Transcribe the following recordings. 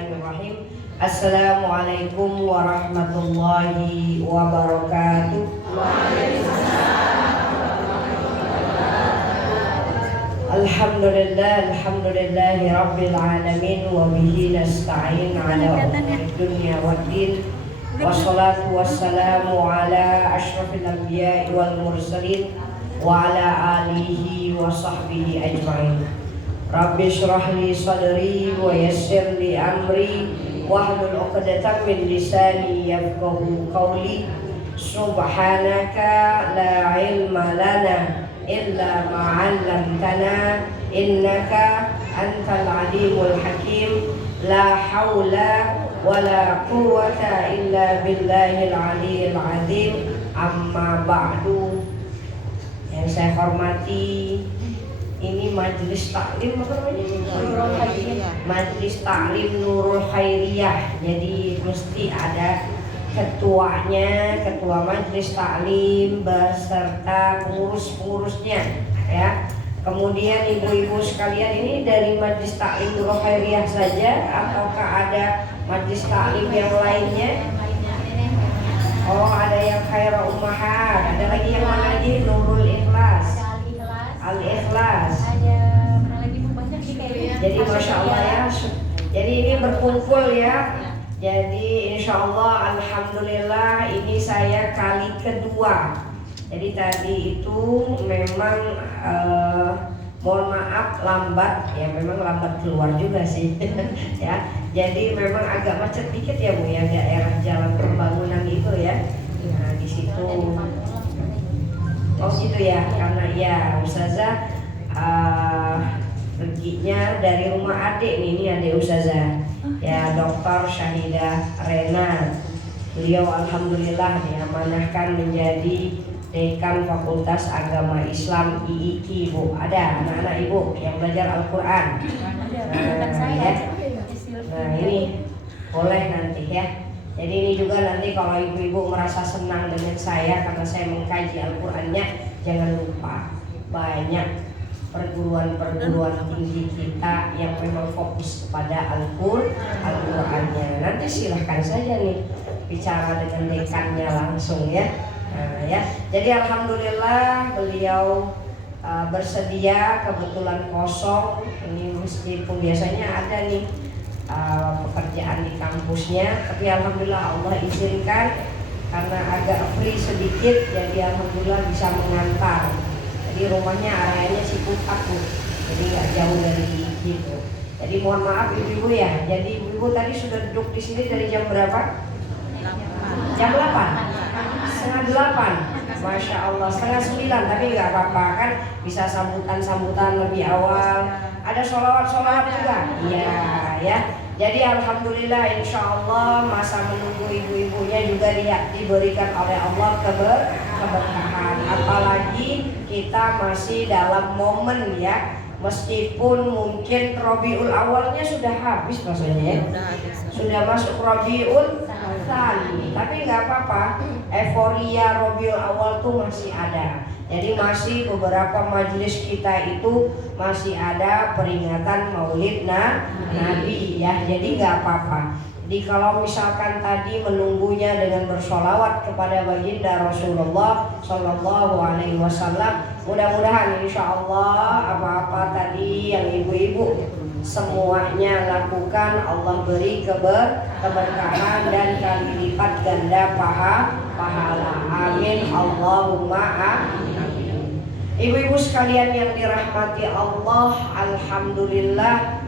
Bismillahirrahmanirrahim. Assalamualaikum warahmatullahi wabarakatuh. Alhamdulillahi rabbil alamin wa bihi nasta'in ala umuri dunya waddin. Wassalatu wassalamu ala asyrafil anbiya'i wal mursalin wa ala alihi wa sahbihi ajma'in. Rabbi shrah li sadri wa yassir li amri wahlul 'uqdatam min lisani yafqahu qawli. Subhanaka la ilma lana illa ma 'allamtana innaka antal alimul hakim. La haula wala quwwata illa billahil aliyyil azim. Amma ba'du. Yang saya hormati, ini majelis taklim apa namanya? Majelis taklim Nurul Khairiyah. Jadi mesti ada ketuanya, ketua majelis taklim beserta pengurus-pengurusnya, ya. Kemudian ibu-ibu sekalian, ini dari majelis taklim Nurul Khairiyah saja ataukah ada majelis taklim yang lainnya? Oh, ada yang Khairul Ummahat, ada lagi yang mana lagi? Nurul Ikhlas, Al-Ikhlas. Jadi Masya Allah ya. Jadi ini berkumpul ya. Jadi insya Allah alhamdulillah ini saya kali kedua. Jadi tadi itu memang mohon maaf lambat ya, memang lambat keluar juga sih ya. Jadi memang agak macet dikit ya Bu ya, daerah jalan pembangunan itu ya. Nah di situ. Oh gitu ya, karena ya Ustazah perginya dari rumah adik nih, ini adik Ustazah ya, Dr. Syahidah Rena. Beliau alhamdulillah diamanahkan menjadi Dekan Fakultas Agama Islam IIKI Bu. Ada anak-anak Ibu yang belajar Al-Quran. Nah ini boleh nanti ya. Jadi ini juga nanti kalau ibu-ibu merasa senang dengan saya karena saya mengkaji Al-Qurannya, jangan lupa banyak perguruan-perguruan tinggi kita yang memang fokus kepada Al-Qurannya. Nanti silahkan saja nih bicara dengan dekannya langsung ya. Nah, ya. Jadi alhamdulillah beliau bersedia, kebetulan kosong. Ini meskipun biasanya ada nih pekerjaan di kampusnya, tapi alhamdulillah Allah izinkan karena agak free sedikit, jadi alhamdulillah bisa mengantar. Jadi rumahnya areanya Ciputat Bu, jadi nggak jauh dari gitu. Jadi mohon maaf ibu-ibu ya. Jadi ibu-ibu tadi sudah duduk di sini dari jam berapa? Jam 8. Setengah 8. Masya Allah, setengah 9. Tapi nggak apa-apa kan, bisa sambutan-sambutan lebih awal. Ada sholawat-sholawat juga. Iya ya. Jadi alhamdulillah insya Allah masa menunggu ibu-ibunya juga diberikan oleh Allah keberkahan. Apalagi kita masih dalam momen ya, meskipun mungkin Rabiul Awalnya sudah habis maksudnya ya. Sudah masuk Rabiul Tsani, tapi nggak apa-apa, euforia Rabiul Awal tuh masih ada. Jadi masih beberapa majelis kita itu masih ada peringatan Maulid Nabi ya. Jadi nggak apa-apa. Jadi kalau misalkan tadi menunggunya dengan bersolawat kepada baginda Rasulullah Shallallahu Alaihi Wasallam, mudah-mudahan insya Allah apa-apa tadi yang ibu-ibu semuanya lakukan, Allah beri keberkahan dan kali lipat ganda pahala. Amin Allahumma amin. Ibu-ibu sekalian yang dirahmati Allah, alhamdulillah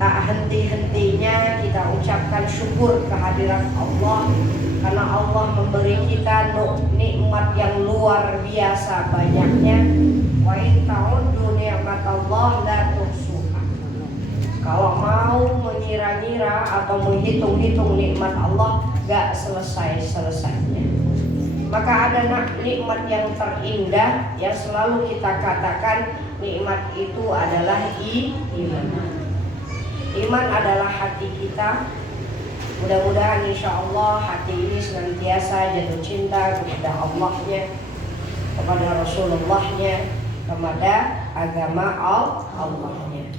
tak henti-hentinya kita ucapkan syukur kehadiran Allah, karena Allah memberi kita nikmat yang luar biasa banyaknya. Wa in ta'uddu ni'matallah la tuhsuha. Kalau mau mengira-ngira atau menghitung-hitung nikmat Allah, gak selesai-selesainya. Maka ada nikmat yang terindah yang selalu kita katakan, nikmat itu adalah iman. Iman adalah hati kita. Mudah-mudahan insya Allah hati ini senantiasa jatuh cinta kepada Allahnya, kepada Rasulullahnya, kepada agama Allahnya.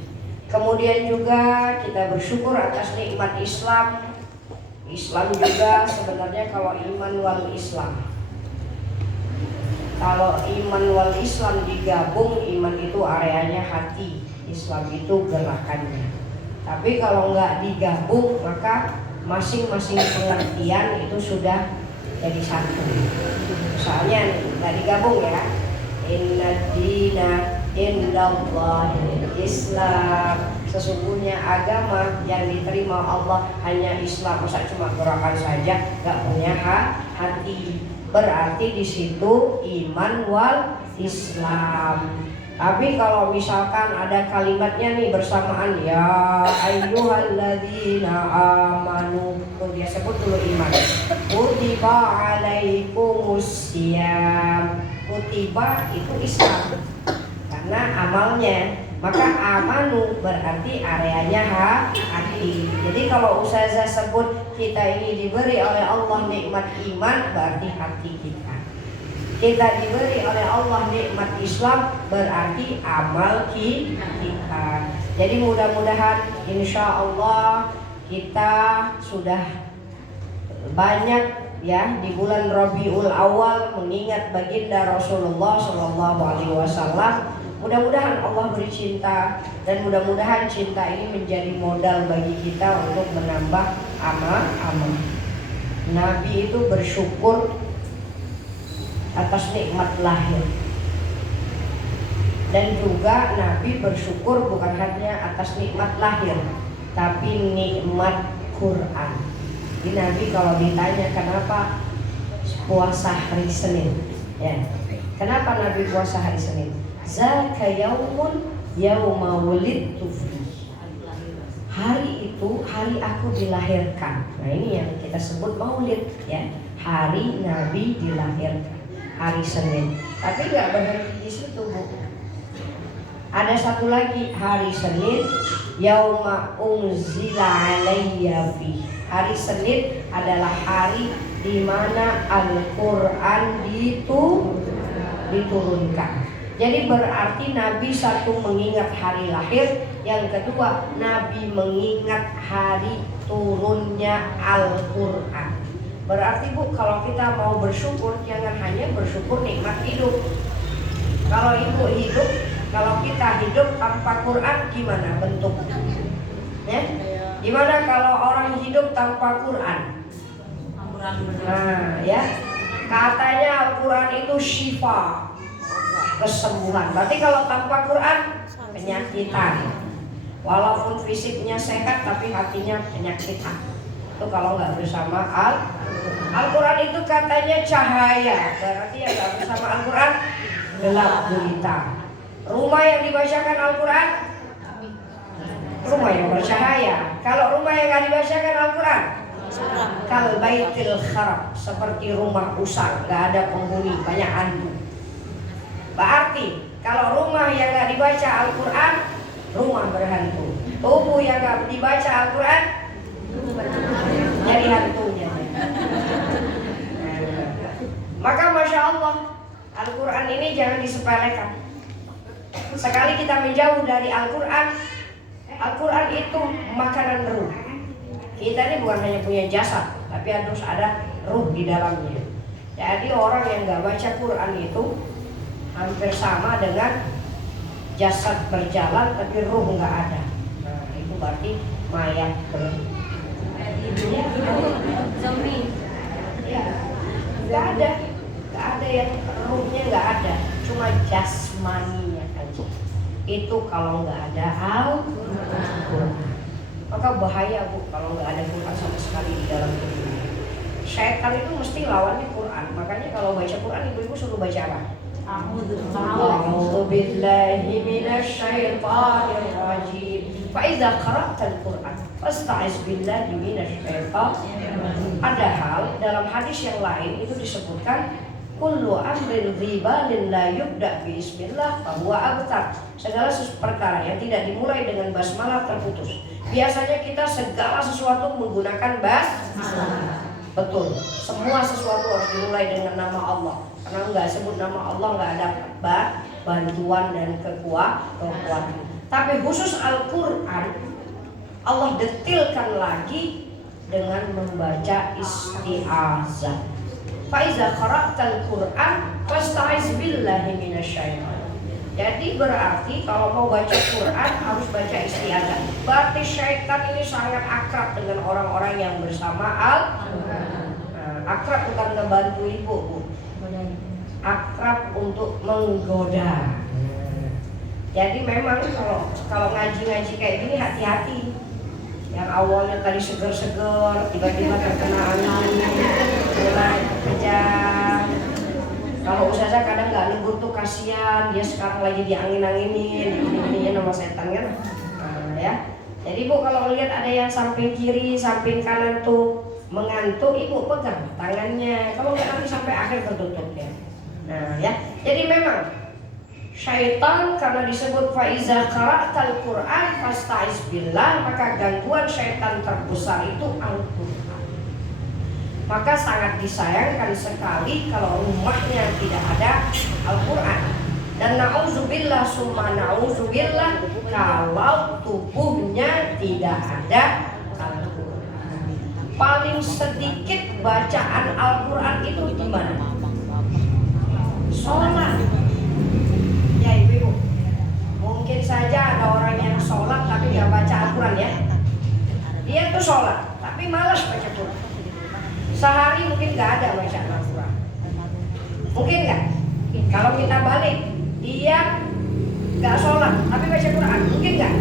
Kemudian juga kita bersyukur atas nikmat Islam. Islam juga sebenarnya kalau iman wal Islam. Kalau iman wal Islam digabung, iman itu areanya hati, Islam itu gerakannya. Tapi kalau nggak digabung, maka masing-masing pengertian itu sudah jadi satu. Misalnya nggak digabung ya, inna dina indallahil Islam. Sesungguhnya agama yang diterima Allah hanya Islam. Masa cuma gerakan saja, nggak punya hati. Berarti di situ iman wal Islam. Tapi kalau misalkan ada kalimatnya nih bersamaan, ya ayyuhalladzina amanu, tuh dia sebut dulu iman. Kutiba alaikumusiyam. Kutiba itu Islam karena amalnya. Maka amanu berarti areanya hati. Jadi kalau Ustazah sebut kita ini diberi oleh Allah nikmat iman, berarti hati kita. Kita diberi oleh Allah nikmat Islam, berarti amal kita. Jadi mudah-mudahan insya Allah kita sudah banyak ya di bulan Rabiul Awal mengingat baginda Rasulullah SAW. Mudah-mudahan Allah beri cinta, dan mudah-mudahan cinta ini menjadi modal bagi kita untuk menambah amal. Nabi itu bersyukur atas nikmat lahir, dan juga Nabi bersyukur bukan hanya atas nikmat lahir, tapi nikmat Quran. Jadi Nabi kalau ditanya kenapa puasa hari Senin, ya, kenapa Nabi puasa hari Senin? Zaka yaumun yauma wulidtu fihi. Hari itu hari aku dilahirkan. Nah ini yang kita sebut maulid ya. Hari Nabi dilahirkan, hari Senin. Tapi nggak berhenti di situ, Bu. Ada satu lagi hari Senin, yauma unzila alayya fi. Hari Senin adalah hari di mana Al-Qur'an diturunkan. Jadi berarti Nabi satu mengingat hari lahir, yang kedua Nabi mengingat hari turunnya Al-Qur'an. Berarti Bu, kalau kita mau bersyukur jangan hanya bersyukur nikmat hidup. Kalau Ibu hidup, kalau kita hidup tanpa Quran gimana bentuknya? Ya? Gimana kalau orang hidup tanpa Quran? Nah, ya. Katanya Al-Quran itu syifa, kesembuhan. Berarti kalau tanpa Quran penyakitan. Walaupun fisiknya sehat tapi hatinya penyakitan. Itu kalau nggak bersama Al-Quran itu katanya cahaya. Berarti yang nggak bersama Al-Quran gelap gulita. Rumah yang dibacakan Al-Quran rumah yang bercahaya. Kalau rumah yang nggak dibacakan Al-Quran kal baitil kharab, seperti rumah usang, nggak ada penghuni, banyak hantu. Berarti kalau rumah yang nggak dibaca Al-Quran rumah berhantu. Tubuh yang nggak dibaca Al-Quran jadi hantunya. Maka Masya Allah, Al-Quran ini jangan disepelekan. Sekali kita menjauh dari Al-Quran, Al-Quran itu makanan ruh. Kita ini bukan hanya punya jasad, tapi harus ada ruh di dalamnya. Jadi orang yang nggak baca Quran itu hampir sama dengan jasad berjalan tapi ruh nggak ada. Nah itu berarti mayat zombie. Ya, nggak ada yang ruhnya nggak ada, cuma jasmaninya aja. Itu kalau nggak ada Al-Quran. Maka bahaya Bu kalau nggak ada Quran sama sekali di dalam tubuh. Syaitan itu mesti lawannya Quran. Makanya kalau baca Quran ibu-ibu suruh baca apa? A'udzu billahi minasyaitonir rajim. Fa idza qara'tal Qur'an fasta'iz billahi minasyaitonir rajim. Padahal dalam hadis yang lain itu disebutkan kullu amrin dhibalin la yubda bi bismillah fa huwa abtar. Segala perkara yang tidak dimulai dengan basmalah terputus. Biasanya kita segala sesuatu menggunakan basmalah. Betul, semua sesuatu harus dimulai dengan nama Allah. Karena nggak sebut nama Allah nggak ada bantuan dan kekuatan. Tapi khusus Al-Quran Allah detilkan lagi dengan membaca isti'azah. Faiza qara'tal Quran fasta'iz billahi minasyaitan. Jadi berarti kalau mau baca Quran harus baca isti'azah. Berarti syaitan ini sangat akrab dengan orang-orang yang bersama akrab bukan ngebantu ibu, Bu. Akrab untuk menggoda. Jadi memang kalau ngaji-ngaji kayak gini hati-hati. Yang awalnya tadi seger-seger, tiba-tiba terkena angin, mulai kejang. Kalau ustazah kadang nggak negur tuh kasihan, dia sekarang lagi diangin-anginin, ini nama setan kan. Nah, ya. Jadi Bu kalau lihat ada yang samping kiri, samping kanan tuh mengantuk, ibu pegang tangannya. Kalau nggak nanti sampai akhir tertutup ya. Nah ya, jadi memang syaitan karena disebut faiza qara'tal Quran fasta'iz billah, maka gangguan syaitan terbesar itu Al-Quran. Maka sangat disayangkan sekali kalau rumahnya tidak ada Al-Quran. Dan na'udzubillah summa na'udzubillah kalau tubuhnya tidak ada Al-Quran. Paling sedikit bacaan Al-Quran itu di mana? Sholat. Ya ibu, mungkin saja ada orang yang sholat tapi nggak baca Al-Quran ya. Dia tuh sholat tapi malas baca Quran. Sehari mungkin nggak ada baca Al-Quran. Mungkin nggak? Kalau kita balik, dia nggak sholat tapi baca Quran, mungkin nggak?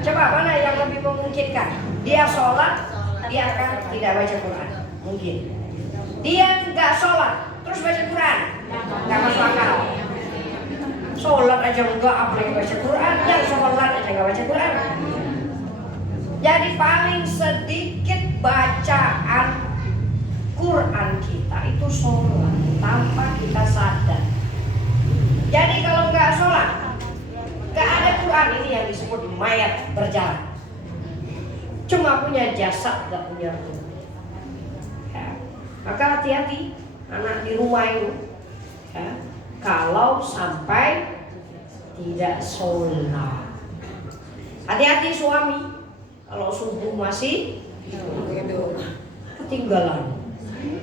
Coba mana yang lebih memungkinkan? Dia sholat, dia akan tidak baca Quran, mungkin. Dia nggak sholat, terus baca Quran, nggak masuk akal. Sholat aja enggak, apalagi baca Quran. Yang sholat aja nggak baca Quran. Jadi paling sedikit bacaan Quran kita itu sholat tanpa kita sadar. Jadi kalau nggak sholat, nggak ada Quran, ini yang disebut mayat berjalan. Cuma punya jasad, nggak punya ruh. Maka hati-hati anak di rumah itu ya, kalau sampai tidak sholat. Hati-hati suami kalau subuh masih ketinggalan.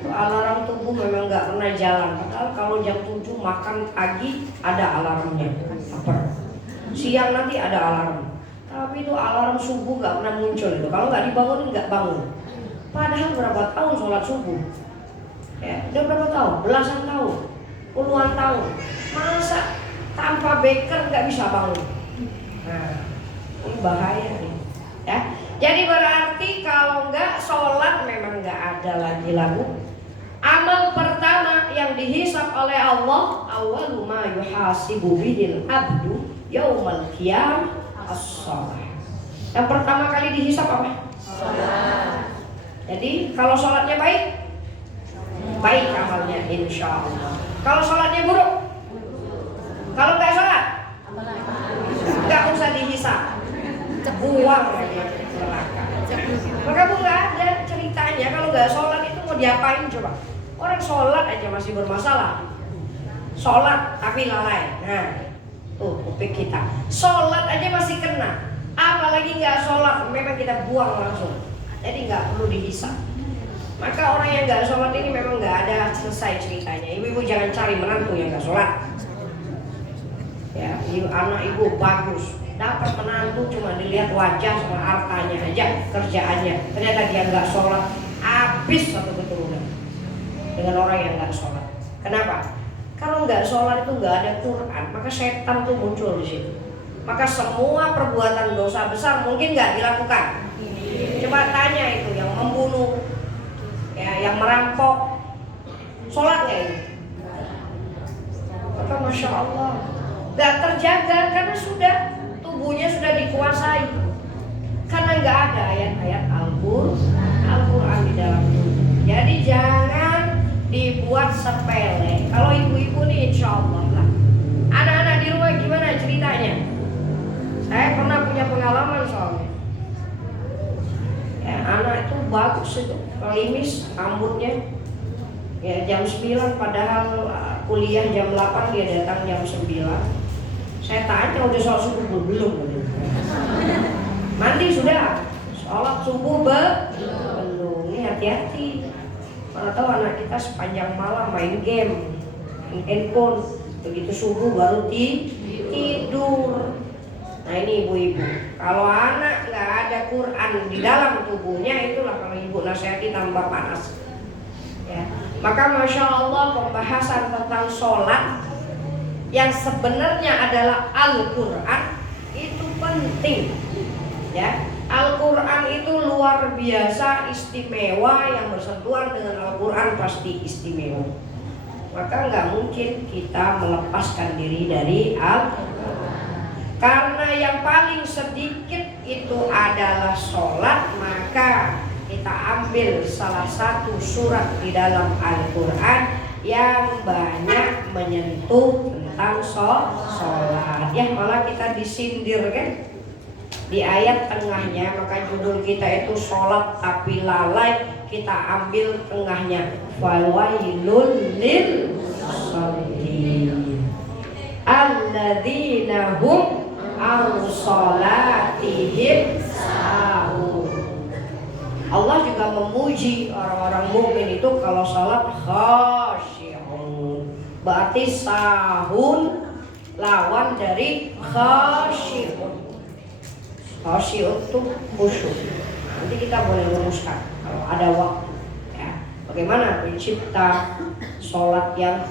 Alarm tubuh memang nggak pernah jalan. Padahal kalau jam 7 makan pagi ada alarmnya. Siang nanti ada alarm. Tapi itu alarm subuh nggak pernah muncul itu. Kalau nggak dibangunin nggak bangun. Padahal berapa tahun sholat subuh? Ya, udah berapa tahun? Belasan tahun, puluhan tahun. Masa tanpa beker nggak bisa bangun? Nah, ini bahaya nih. Ya, jadi berarti kalau nggak sholat memang nggak ada lagi lagu. Amal pertama yang dihisab oleh Allah, awwalu ma yuhasibu bihil abdu yaumal qiyamah as-shalah. Yang pertama kali dihisab apa? Sholat. Jadi kalau sholatnya baik, baik amalnya insya Allah. Kalau sholatnya buruk, kalau nggak sholat, nggak usah dihisab, buang aja neraka. Maka Bu nggak ada ceritanya kalau nggak sholat itu mau diapain coba? Orang sholat aja masih bermasalah. Sholat tapi lalai. Nah, tuh kuping kita. Sholat aja masih kena. Apalagi nggak sholat, memang kita buang langsung. Jadi nggak perlu dihisab. Maka orang yang nggak sholat ini memang nggak ada selesai ceritanya. Ibu-ibu jangan cari menantu yang nggak sholat. Ya, anak ibu bagus, dapat menantu cuma dilihat wajah sama hartanya aja, kerjaannya. Ternyata dia nggak sholat, habis satu keturunan dengan orang yang nggak sholat. Kenapa? Kalau nggak sholat itu nggak ada Quran, maka setan tuh muncul di situ. Maka semua perbuatan dosa besar mungkin nggak dilakukan. Coba tanya itu yang membunuh, ya, yang merampok, sholat nggak ini? Maka masya Allah, nggak terjaga karena sudah tubuhnya sudah dikuasai. Karena nggak ada ayat-ayat Al-Quran di dalam tubuh. Jadi jangan dibuat sepele. Kalau ibu-ibu nih insya Allah lah. Anak-anak di rumah gimana ceritanya? Saya pernah punya pengalaman soalnya. Ya, anak itu bagus itu, klimis, rambutnya ya jam 9 padahal kuliah jam 8, dia datang jam 9. Saya tanya udah sholat subuh belum? Mandi sudah, sholat subuh belum. Ini hati-hati. Mana tahu anak kita sepanjang malam main game, main handphone, begitu subuh baru tidur. Nah ini ibu-ibu, kalau anak nggak ada Quran di dalam tubuhnya, itulah kalau ibu nasihati tambah panas. Ya. Maka Masya Allah pembahasan tentang sholat yang sebenarnya adalah Al-Quran itu penting. Ya, Al-Quran itu luar biasa istimewa, yang bersentuhan dengan Al-Quran pasti istimewa. Maka nggak mungkin kita melepaskan diri dari Al-Quran. Karena yang paling sedikit itu adalah sholat, maka kita ambil salah satu surat di dalam Al-Quran yang banyak menyentuh tentang sholat. Ya malah kita disindir kan di ayat tengahnya, maka judul kita itu sholat tapi lalai, kita ambil tengahnya fawailul lil musallin alladzina hum an sholatihim sahun. Allah juga memuji orang-orang mukmin itu kalau sholat khasyi'un. Berarti sahun lawan dari khasyi'un. Khasyi'un itu khusyuk. Nanti kita boleh rumuskan kalau ada waktu. Ya. Bagaimana pencipta sholat yang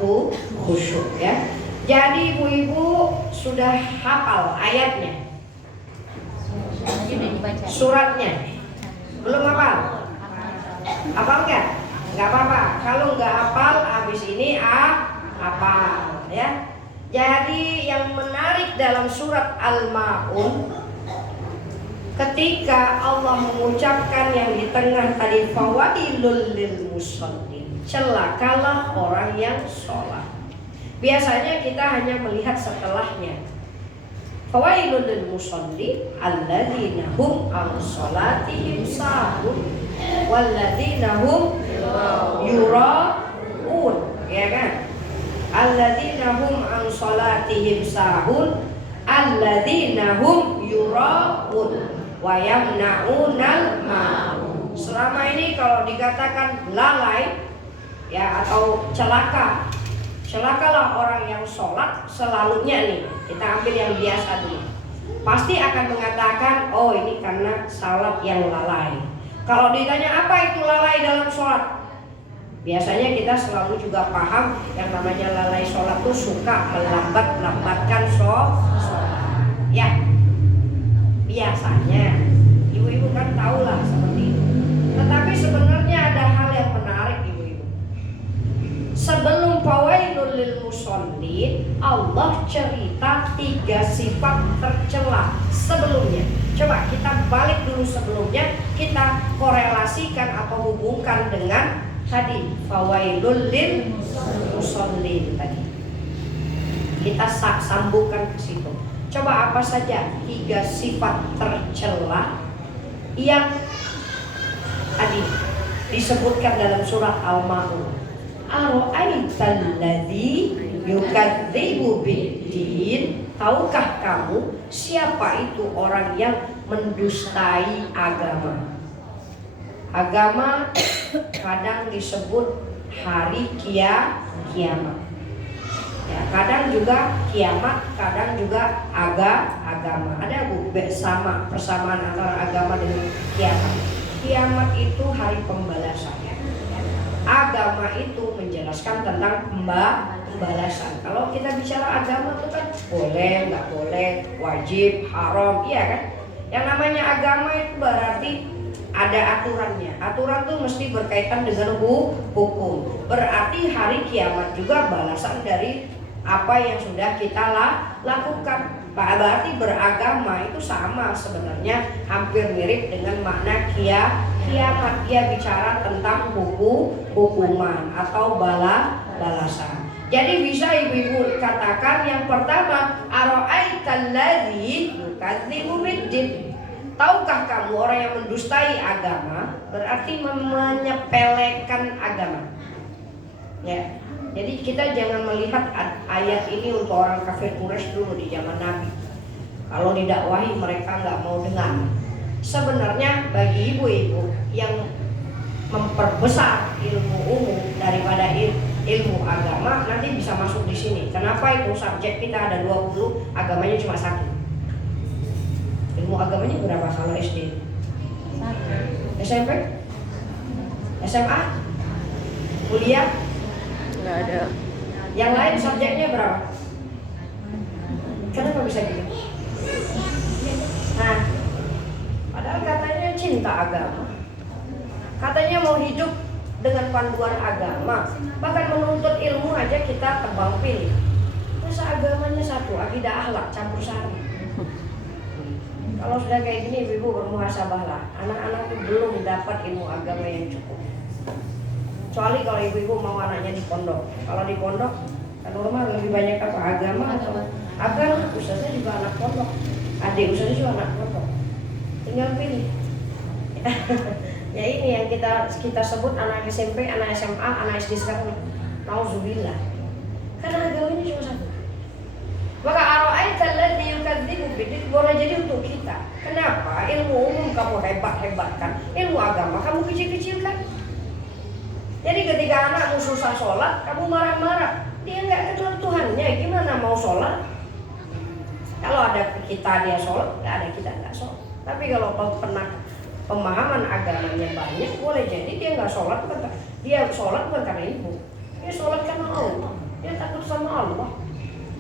khusyuk ya. Jadi ibu-ibu sudah hafal ayatnya, suratnya. Belum hafal? Hafal nggak? Nggak apa-apa. Kalau nggak hafal, habis ini hafal ya. Jadi yang menarik dalam surat Al-Ma'un, ketika Allah mengucapkan yang di tengah tadi fawailul lil musallin, celakalah orang yang sholat. Biasanya kita hanya melihat setelahnya. Fawailul lil musallin alladzina hum an sholatihim sahun walladzina hum yura'un, ya kan? Alladzina hum an sholatihim sahun alladzina hum yura'un wa yamna'unal ma'un. Selama ini kalau dikatakan lalai ya atau celaka, celakalah orang yang sholat, selalunya nih kita ambil yang biasa dulu, pasti akan mengatakan oh ini karena sholat yang lalai. Kalau ditanya apa itu lalai dalam sholat, biasanya kita selalu juga paham yang namanya lalai sholat tuh suka melambatkan sholat ya. Biasanya ibu-ibu kan tahulah seperti itu. Tetapi sebenarnya ada hal yang menarik ibu-ibu. Sebelum fawailul lil musallin, Allah cerita 3 sifat tercela sebelumnya. Coba kita balik dulu sebelumnya, kita korelasikan atau hubungkan dengan tadi fawailul lil musallin tadi. Kita sambungkan ke situ. Coba apa saja 3 sifat tercela yang tadi disebutkan dalam surat Al-Ma'un. Ara'aital ladzi yukadzibu biddin, tahukah kamu siapa itu orang yang mendustai agama? Agama kadang disebut hari kiamat. Ya, kadang juga kiamat, kadang juga agama. Ada persamaan antara agama dengan kiamat. Kiamat itu hari pembalasan. Agama itu menjelaskan tentang pembalasan. Kalau kita bicara agama itu kan boleh, nggak boleh, wajib, haram, iya kan? Yang namanya agama itu berarti ada aturannya. Aturan itu mesti berkaitan dengan hukum. Berarti hari kiamat juga balasan dari apa yang sudah kita lakukan. Berarti beragama itu sama sebenarnya, hampir mirip dengan makna kiamat. Dia bicara tentang hukuman atau balasan. Jadi bisa ibu-ibu katakan yang pertama, ara'aital ladzi yukadzibu biddin. Tahukah kamu orang yang mendustai agama berarti menyepelekan agama. Ya. Jadi kita jangan melihat ayat ini untuk orang kafir Quraisy dulu di zaman Nabi. Kalau didakwahi mereka nggak mau dengar. Sebenarnya bagi ibu-ibu yang memperbesar ilmu umum daripada ilmu agama nanti bisa masuk di sini. Kenapa itu? Subjek kita ada 20, agamanya cuma 1. Ilmu agamanya berapa kalau SD? 1. SMP? SMA? Kuliah? Nggak ada. Yang lain subjeknya berapa? Kenapa bisa gitu? Nah, padahal katanya cinta agama, katanya mau hidup dengan panduan agama, bahkan menuntut ilmu aja kita tebang pilih. Masa agamanya 1, akidah akhlak campur sari. Kalau sudah kayak gini, ibu bermuhasabahlah. Anak-anak itu belum dapat ilmu agama yang cukup. Kecuali kalau ibu-ibu mau anaknya di pondok. Kalau di pondok, kan normal lebih banyak apa? Agama atau agama? Ustaznya juga anak pondok, adik ustaznya juga anak pondok. Tinggal pilih. Ya ini yang kita sebut anak SMP, anak SMA, anak SD sekarang. Nauzubillah. Karena agamanya cuma 1. Maka ara'aital ladzi yukadzibu bid-din boleh jadi untuk kita. Kenapa? Ilmu umum kamu hebat-hebatkan, ilmu agama kamu kecil-kecilkan. Jadi ketika anakmu susah sholat, kamu marah-marah. Dia nggak kenal Tuhannya, gimana mau sholat? Kalau ada kita dia sholat, nggak ada kita nggak sholat. Tapi kalau pemahaman agamanya banyak, boleh jadi dia nggak sholat, dia sholat bukan karena ibu, dia sholat karena Allah, dia takut sama Allah.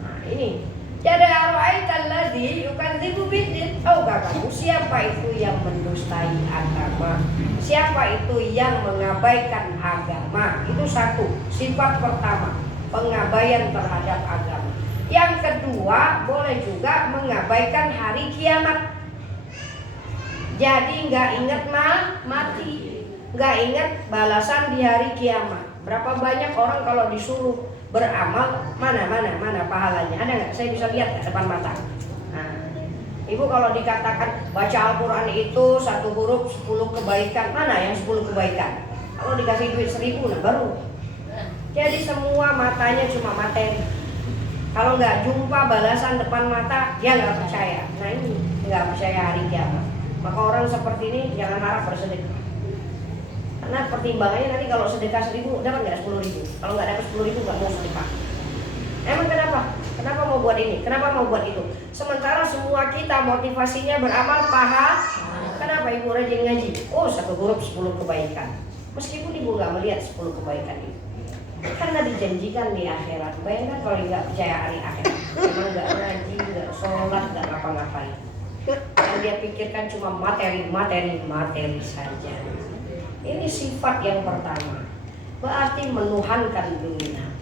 Nah ini, jadi ara'aital ladzi yukadzibu bid-din. Tahukah kamu siapa itu yang mendustai agama? Siapa itu yang mengabaikan agama? Itu 1, sifat pertama, pengabaian terhadap agama. Yang kedua, boleh juga mengabaikan hari kiamat. Jadi nggak ingat mati, nggak ingat balasan di hari kiamat. Berapa banyak orang kalau disuruh beramal, mana pahalanya? Ada nggak? Saya bisa lihat nggak depan mata? Nah, ibu kalau dikatakan baca Al-Quran itu 1 huruf 10 kebaikan, mana yang 10 kebaikan? Kalau dikasih duit 1000, nah baru. Jadi semua matanya cuma materi. Kalau nggak jumpa balasan depan mata, dia nggak percaya. Nah ini nggak percaya hari kiamat. Maka orang seperti ini jangan harap bersedekah. Karena pertimbangannya nanti kalau sedekah 1000 dapat nggak 10.000. Kalau nggak dapat 10.000 nggak mau sedekah. Emang kenapa? Kenapa mau buat ini? Kenapa mau buat itu? Sementara semua kita motivasinya beramal paha. Kenapa ibu rajin ngaji? Oh 1 huruf 10 kebaikan. Meskipun ibu nggak melihat 10 kebaikan itu. Karena dijanjikan di akhirat. Bayangkan kalau nggak percaya hari akhirat, memang nggak ngaji, nggak sholat, nggak ngapa-ngapain. Yang dia pikirkan cuma materi saja. Ini sifat yang pertama. Berarti menuhankan dunia,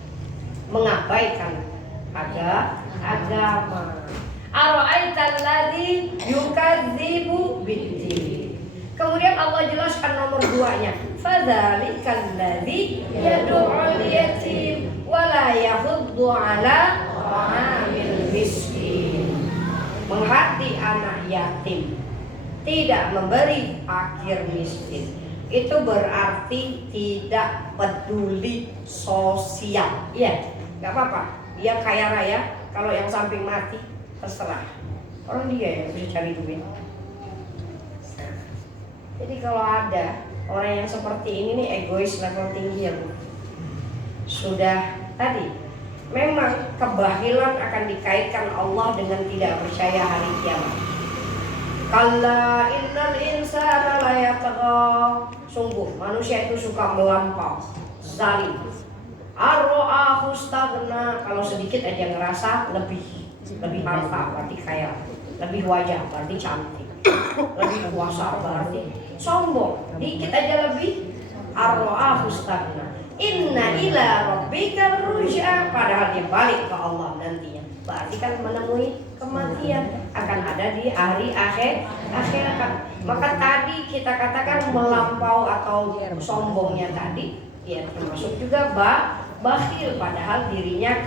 mengabaikan agama. Ara'aital ladzi yukadzibu bid-din. Kemudian Allah jelaskan nomor 2-nya. Fadzalikal ladzi yad'ul yatim wa la yahuddu 'ala ta'amil miskin. Menghati anak yatim, tidak memberi fakir miskin. Itu berarti tidak peduli sosial. Iya, nggak apa-apa. Dia kaya raya, kalau yang samping mati terserah. Orang dia yang bisa cari duit. Jadi kalau ada orang yang seperti ini nih, egois level tinggi ya Bu. Sudah tadi, memang kebahilan akan dikaitkan Allah dengan tidak percaya hari kiamat. Kalla innal insana la yatgha. Sungguh manusia itu suka melampau, zalim. Ar-ra'ahu istaghna. Kalau sedikit aja ngerasa lebih harta berarti kaya, lebih wajah berarti cantik, lebih kuasa berarti sombong. Dikit aja lebih, ar-ra'ahu istaghna. Inna ila rabbika ruj'a. Padahal dia balik ke Allah nantinya. Berarti kan menemui kematian, akan ada di hari akhirat. Maka tadi kita katakan melampau atau sombongnya tadi, ya termasuk juga bakhil, padahal dirinya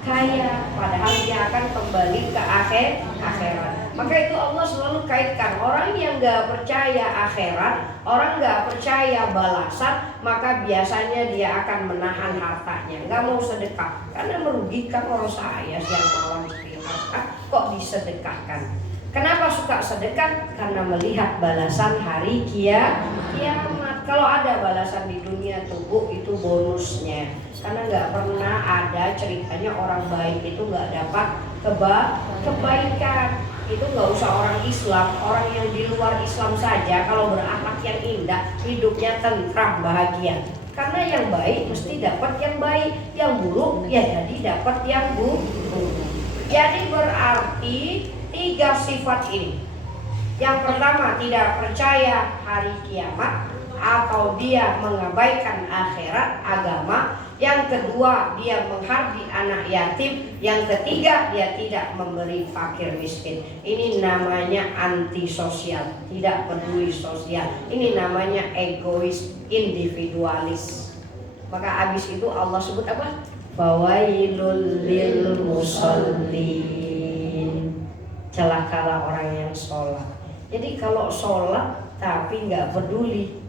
kaya, padahal dia akan kembali ke akhirat. Maka itu Allah selalu kaitkan orang yang gak percaya akhirat, orang gak percaya balasan, maka biasanya dia akan menahan hartanya, gak mau sedekah karena merugikan orang saya yang malam harta kok disedekahkan. Kenapa suka sedekah? Karena melihat balasan hari kiamat. Kalau ada balasan di dunia tubuh itu bonusnya. Karena nggak pernah ada ceritanya orang baik itu nggak dapat kebaikan. Itu nggak usah orang Islam, orang yang di luar Islam saja kalau berakhlak yang indah, hidupnya tentram, bahagia. Karena yang baik mesti dapat yang baik, yang buruk ya jadi dapat yang buruk. Jadi berarti 3 sifat ini. Yang pertama, tidak percaya hari kiamat atau dia mengabaikan akhirat, agama. Yang kedua, dia menghardi anak yatim. Yang ketiga, dia tidak memberi fakir miskin. Ini namanya antisosial, tidak peduli sosial. Ini namanya egois, individualis. Maka habis itu Allah sebut apa? Fawailul lil musallin. Celakalah orang yang sholat. Jadi kalau sholat tapi nggak peduli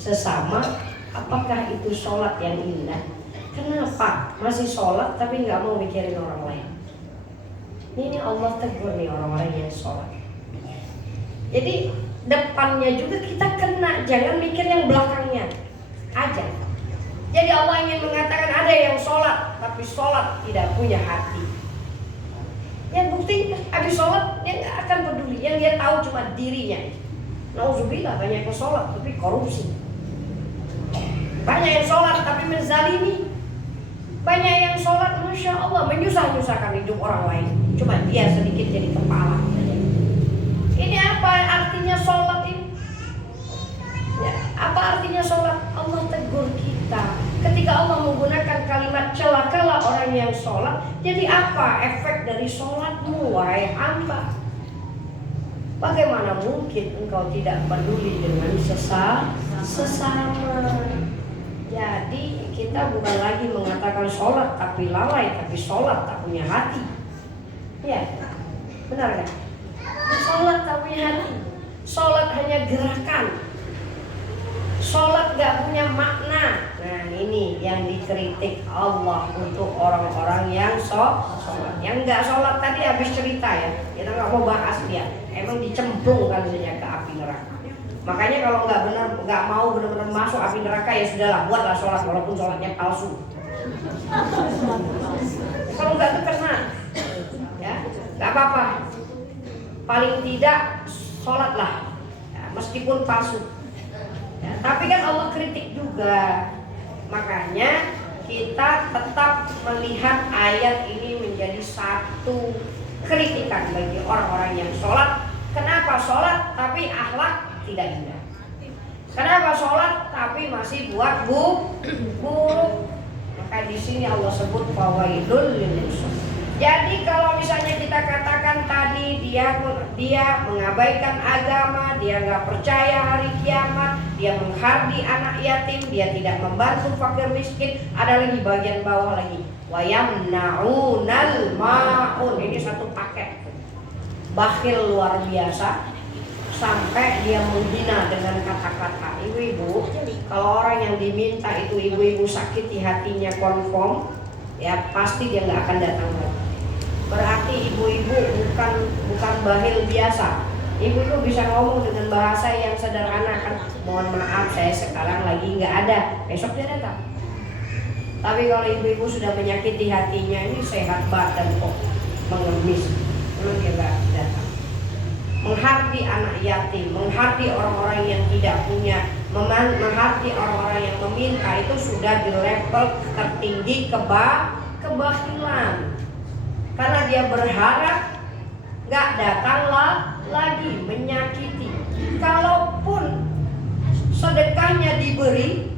sesama, apakah itu sholat yang indah? Kenapa masih sholat tapi nggak mau mikirin orang lain? Ini Allah tegur nih orang-orang yang sholat. Jadi depannya juga kita kena, jangan mikir yang belakangnya aja. Jadi Allah ingin mengatakan ada yang sholat tapi sholat tidak punya hati. Yang bukti habis sholat dia nggak akan peduli, yang dia tahu cuma dirinya. Nauzubillah, banyak yang sholat tapi korupsi. Banyak yang sholat tapi menzalimi. Banyak yang sholat Masya Allah menyusah-nyusahkan hidup orang lain, cuma dia sedikit jadi kepala. Ini apa artinya sholat ini? Ya, apa artinya sholat? Allah tegur kita. Ketika Allah menggunakan kalimat celakalah orang yang sholat, jadi apa efek dari sholatmu wahai hamba? Bagaimana mungkin engkau tidak peduli dengan sesama? Jadi kita bukan lagi mengatakan sholat tapi lalai, tapi sholat tak punya hati. Ya, benar kan? Sholat tak punya hati. Sholat hanya gerakan. Sholat gak punya makna. Nah ini yang dikritik Allah untuk orang-orang yang sholat. Yang gak sholat tadi habis cerita ya, kita gak mau bahas dia. Emang dicemplungkan saja ke api neraka. Makanya kalau nggak mau benar-benar masuk api neraka ya sudahlah, buatlah sholat walaupun sholatnya palsu. Kalau nggak kena, ya nggak apa-apa. Paling tidak sholatlah, ya, meskipun palsu. Ya, tapi kan Allah kritik juga. Makanya kita tetap melihat ayat ini menjadi satu kritikan bagi orang-orang yang sholat. Kenapa sholat tapi akhlak tidak indah? Kenapa sholat tapi masih buat buruk? Maka di sini Allah sebut fawailul lil musallin. Jadi kalau misalnya kita katakan tadi dia mengabaikan agama, dia nggak percaya hari kiamat, dia menghardi anak yatim, dia tidak membantu fakir miskin, ada lagi bagian bawah lagi wa yamna'unal ma'un. Ini satu paket. Bakhil luar biasa. Sampai dia menghina dengan kata-kata. Ibu-ibu, kalau orang yang diminta itu ibu-ibu sakiti hatinya confirm, ya pasti dia nggak akan datang lagi. Berarti ibu-ibu bukan bakhil biasa. Ibu-ibu bisa ngomong dengan bahasa yang sederhana kan, mohon maaf saya sekarang lagi nggak ada, besok dia datang. Tapi kalau ibu-ibu sudah menyakiti hatinya, ini sehat badan kok mengemis, memang dia nggak datang. Menghardi anak yatim, menghardi orang-orang yang tidak punya, menghardi orang-orang yang meminta, itu sudah di level tertinggi kebakhilan. Karena dia berharap gak datanglah lagi, menyakiti. Kalaupun sedekahnya diberi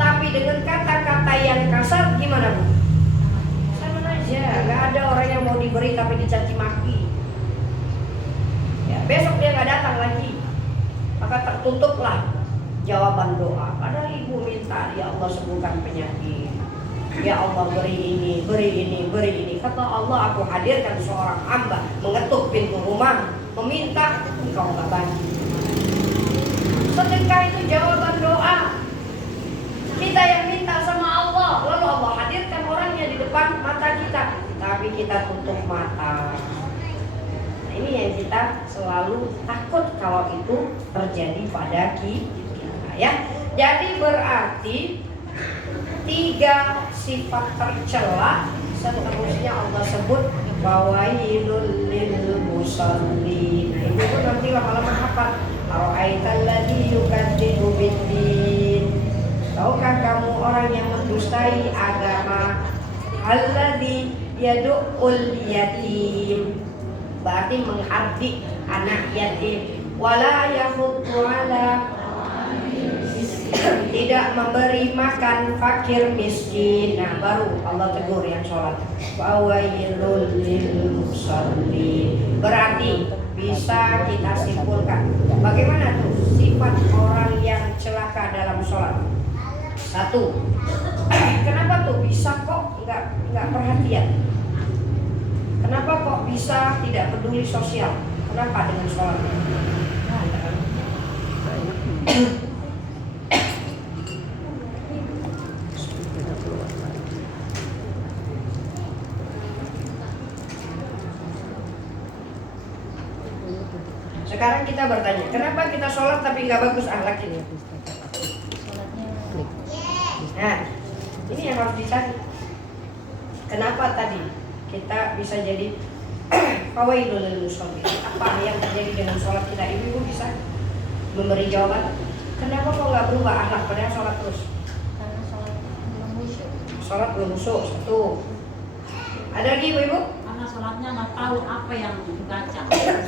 tapi dengan kata-kata yang kasar, gimana Bu? Sama aja, gak ada orang yang mau diberi tapi dicaci maki. Besok dia nggak datang lagi, maka tertutuplah jawaban doa. Padahal ibu minta ya Allah sembuhkan penyakit, Ya Allah beri ini, beri ini, beri ini. Kata Allah, aku hadirkan seorang hamba mengetuk pintu rumah, meminta, engkau gak bagi. Sedekah itu jawaban doa. Kita yang minta sama Allah, lalu Allah hadirkan orangnya di depan mata kita, tapi kita tutup mata. Nah, ini yang kita selalu takut kalau itu terjadi pada kita, ya. Jadi berarti 3 sifat tercela seterusnya Allah sebut fawailul lil musallin. Nah, ini pun nanti lama-lama hafal. Ara'aital ladzi yukadzibu biddin. Tahukah kamu orang yang mendustai agama? Alladzi yad'ul yatim, berarti menghardik anak yatim. Wala yahuddu ala, tidak memberi makan fakir miskin. Nah, baru Allah tegur yang sholat. Fawailul lil musallin. Berarti bisa kita simpulkan bagaimana tuh sifat orang yang celaka dalam sholat. 1, kenapa tuh bisa kok nggak perhatian? Kenapa kok bisa tidak peduli sosial? Kenapa dengan sholatnya? Sekarang kita bertanya, kenapa kita sholat tapi nggak bagus akhlaknya? Nah, ini yang harus dicari. Kenapa tadi kita bisa jadi fawailul lil musallin? Apa yang terjadi dengan sholat kita? Ibu bisa memberi jawaban. Kenapa kok nggak berubah akhlak padahal sholat terus? Karena sholat belum khusyuk. Sholat belum khusyuk, 1. Ada lagi ibu? Karena sholatnya nggak tahu apa yang dibaca.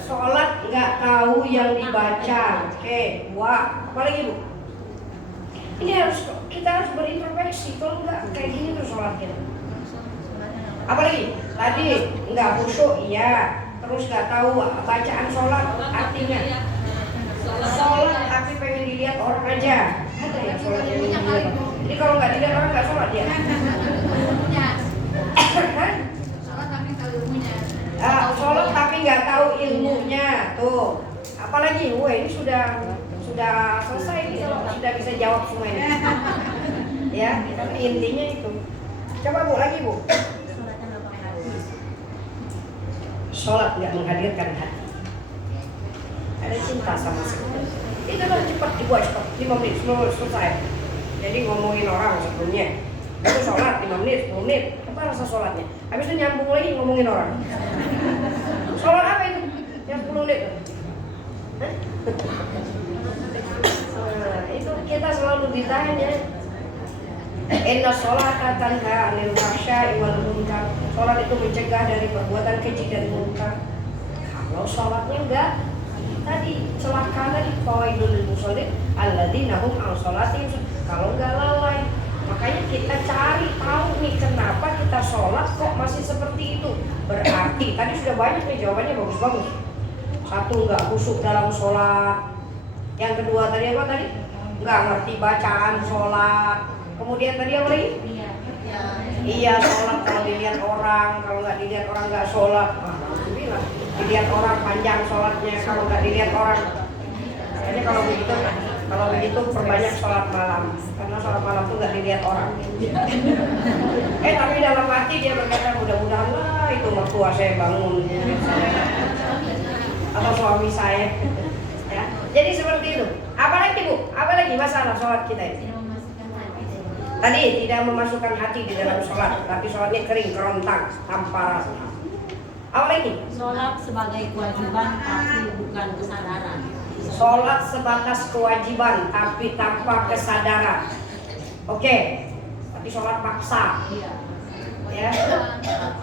Sholat nggak tahu yang dibaca. Oke, 2. Apa lagi ibu? Ini kita harus berintrospeksi. Kalau nggak kayak gini tuh sholat kita. Apalagi tadi nggak khusyuk, iya. Terus nggak tahu bacaan sholat artinya. Sholat tapi pengen dilihat orang aja. Ada ya sholat yang dilihat. Jadi kalau nggak dilihat orang nggak sholat ya. Sholat tapi tahu ilmunya. Sholat tapi nggak tahu ilmunya tuh. Apalagi, wah ini sudah selesai ini kalau sudah bisa jawab semua ini. Ya, tapi intinya itu. Coba bu lagi bu. Sholat nggak menghadirkan hati. Ada cinta sama sekali. Itu lah cepat dibuat cepat 5 menit selesai. Jadi ngomongin orang sebelumnya. Itu sholat 5 menit, 10 menit. Apa rasa sholatnya? Habis itu nyambung lagi ngomongin orang. Sholat apa itu? Yang 10 menit. Hah? Nah, itu kita selalu ditanya. Inna sholata tanha 'anil fahsya'i wal munkar. Sholat itu mencegah dari perbuatan keji dan munkar. Kalau sholatnya enggak, tadi celaka tadi fawailul lil musallin alladzina hum 'an sholatihim. Kalau enggak lalai. Makanya kita cari tahu nih kenapa kita sholat kok masih seperti itu. Berarti tadi sudah banyak nih jawabannya bagus-bagus. 1, enggak khusyuk dalam sholat. Yang kedua tadi apa tadi? Enggak ngerti bacaan sholat. Kemudian tadi apa lagi? Iya sholat kalau dilihat orang, kalau nggak dilihat orang nggak sholat. Alhamdulillah. Dilihat orang panjang sholatnya, kalau nggak dilihat orang. Jadi kalau begitu perbanyak sholat malam, karena sholat malam tuh nggak dilihat orang. Tapi dalam hati dia berkata mudah-mudahan lah itu mertua saya bangun, atau suami saya. Ya. Jadi seperti itu. Apalagi bu? Apalagi masalah sholat kita ini? Tadi tidak memasukkan hati di dalam sholat, tapi sholatnya kering, kerontang, tanpa rasa. Apa lagi? Sholat sebagai kewajiban tapi bukan kesadaran. Sholat sebatas kewajiban tapi tanpa kesadaran. Oke, tapi sholat paksa. Ya.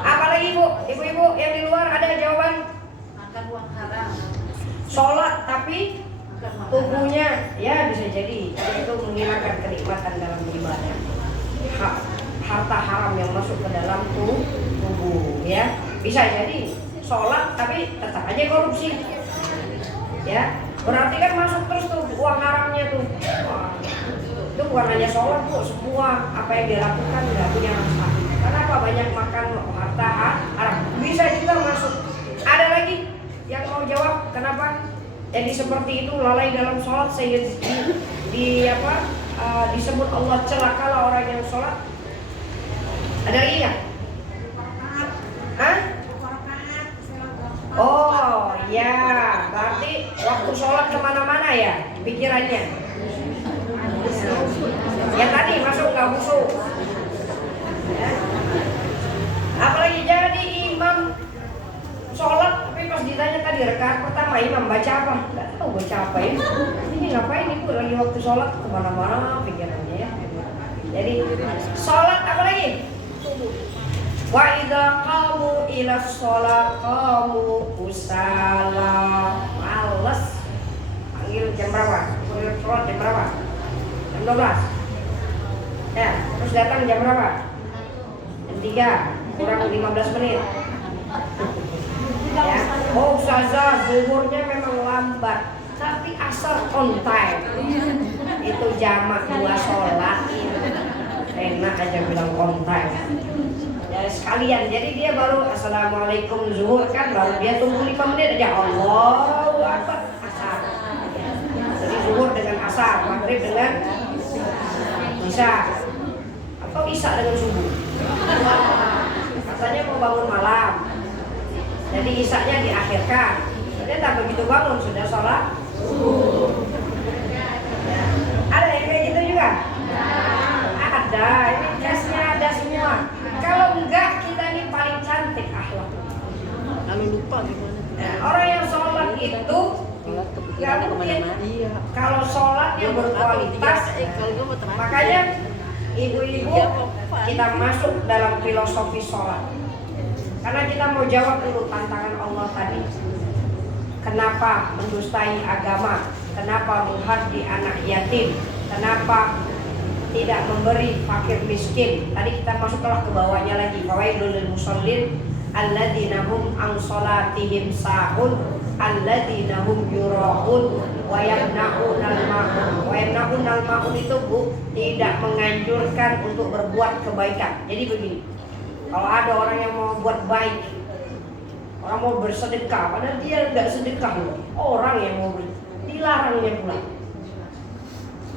Apa lagi bu? Ibu-ibu yang di luar ada jawaban? Makan uang haram. Sholat tapi tubuhnya ya bisa jadi itu menghilangkan kenikmatan dalam beribadah. Harta haram yang masuk ke dalam tubuh ya. Bisa jadi sholat tapi tetap aja korupsi. Ya, berarti kan masuk terus tuh uang haramnya tuh. Wah, Itu bukan hanya sholat bu, semua apa yang dia lakukan nggak punya rasa. Kenapa banyak makan harta haram? Bisa juga masuk. Ada lagi yang mau jawab kenapa? Jadi seperti itu lalai dalam sholat sehingga disebut Allah celakalah orang yang sholat. Ada lagi nggak? Hah? Oh ya, berarti waktu sholat kemana-mana ya pikirannya. Yang tadi masuk nggak khusyuk. Ya. Apalagi jadi imam sholat, tapi pas ditanya tadi rakaat pertama imam baca apa? Nggak tahu baca apa ya. Ini ngapain ibu lagi waktu sholat kemana-mana pikirannya ya. Jadi sholat apa lagi? Wa idza qamu ila sholat qamu kusala. Males. Panggil jam berapa? Panggil sholat jam berapa? Jam 12. Ya, terus datang jam berapa? Jam 3, kurang 15 menit. Ya. Oh, ustazah, zuhurnya memang lambat, tapi asar on time. Itu jamak 2 sholat. Enak aja bilang on time. Ya sekalian, jadi dia baru assalamualaikum zuhur kan, baru dia tunggu 5 menit aja. Allahu akbar, asar. Jadi zuhur dengan asar, maghrib dengan isya, atau isya dengan subuh. Katanya mau bangun malam, jadi isyanya diakhirkan. Ternyata begitu bangun sudah sholat. Ya. Ada yang kayak gitu juga? Ada, ini jasnya ada semua. Kalau enggak kita ini paling cantik akhlak. Lalu lupa gimana? Nah, orang yang sholat itu nggak mungkin. Kalau sholatnya berkualitas, makanya ibu-ibu kita masuk dalam filosofi sholat. Karena kita mau jawab dulu tantangan Allah tadi. Kenapa mendustai agama? Kenapa menghardi anak yatim? Kenapa tidak memberi fakir miskin? Tadi kita masuklah ke bawahnya lagi. Fawailul lil musallin alladzina hum an salatihim sahun alladzina hum yura'un wa yamna'unal ma'un. Wa yamna'unal ma'un itu bu tidak menganjurkan untuk berbuat kebaikan. Jadi begini. Kalau ada orang yang mau buat baik, orang mau bersedekah, padahal dia nggak sedekah loh. Orang yang mau dilarangnya pula.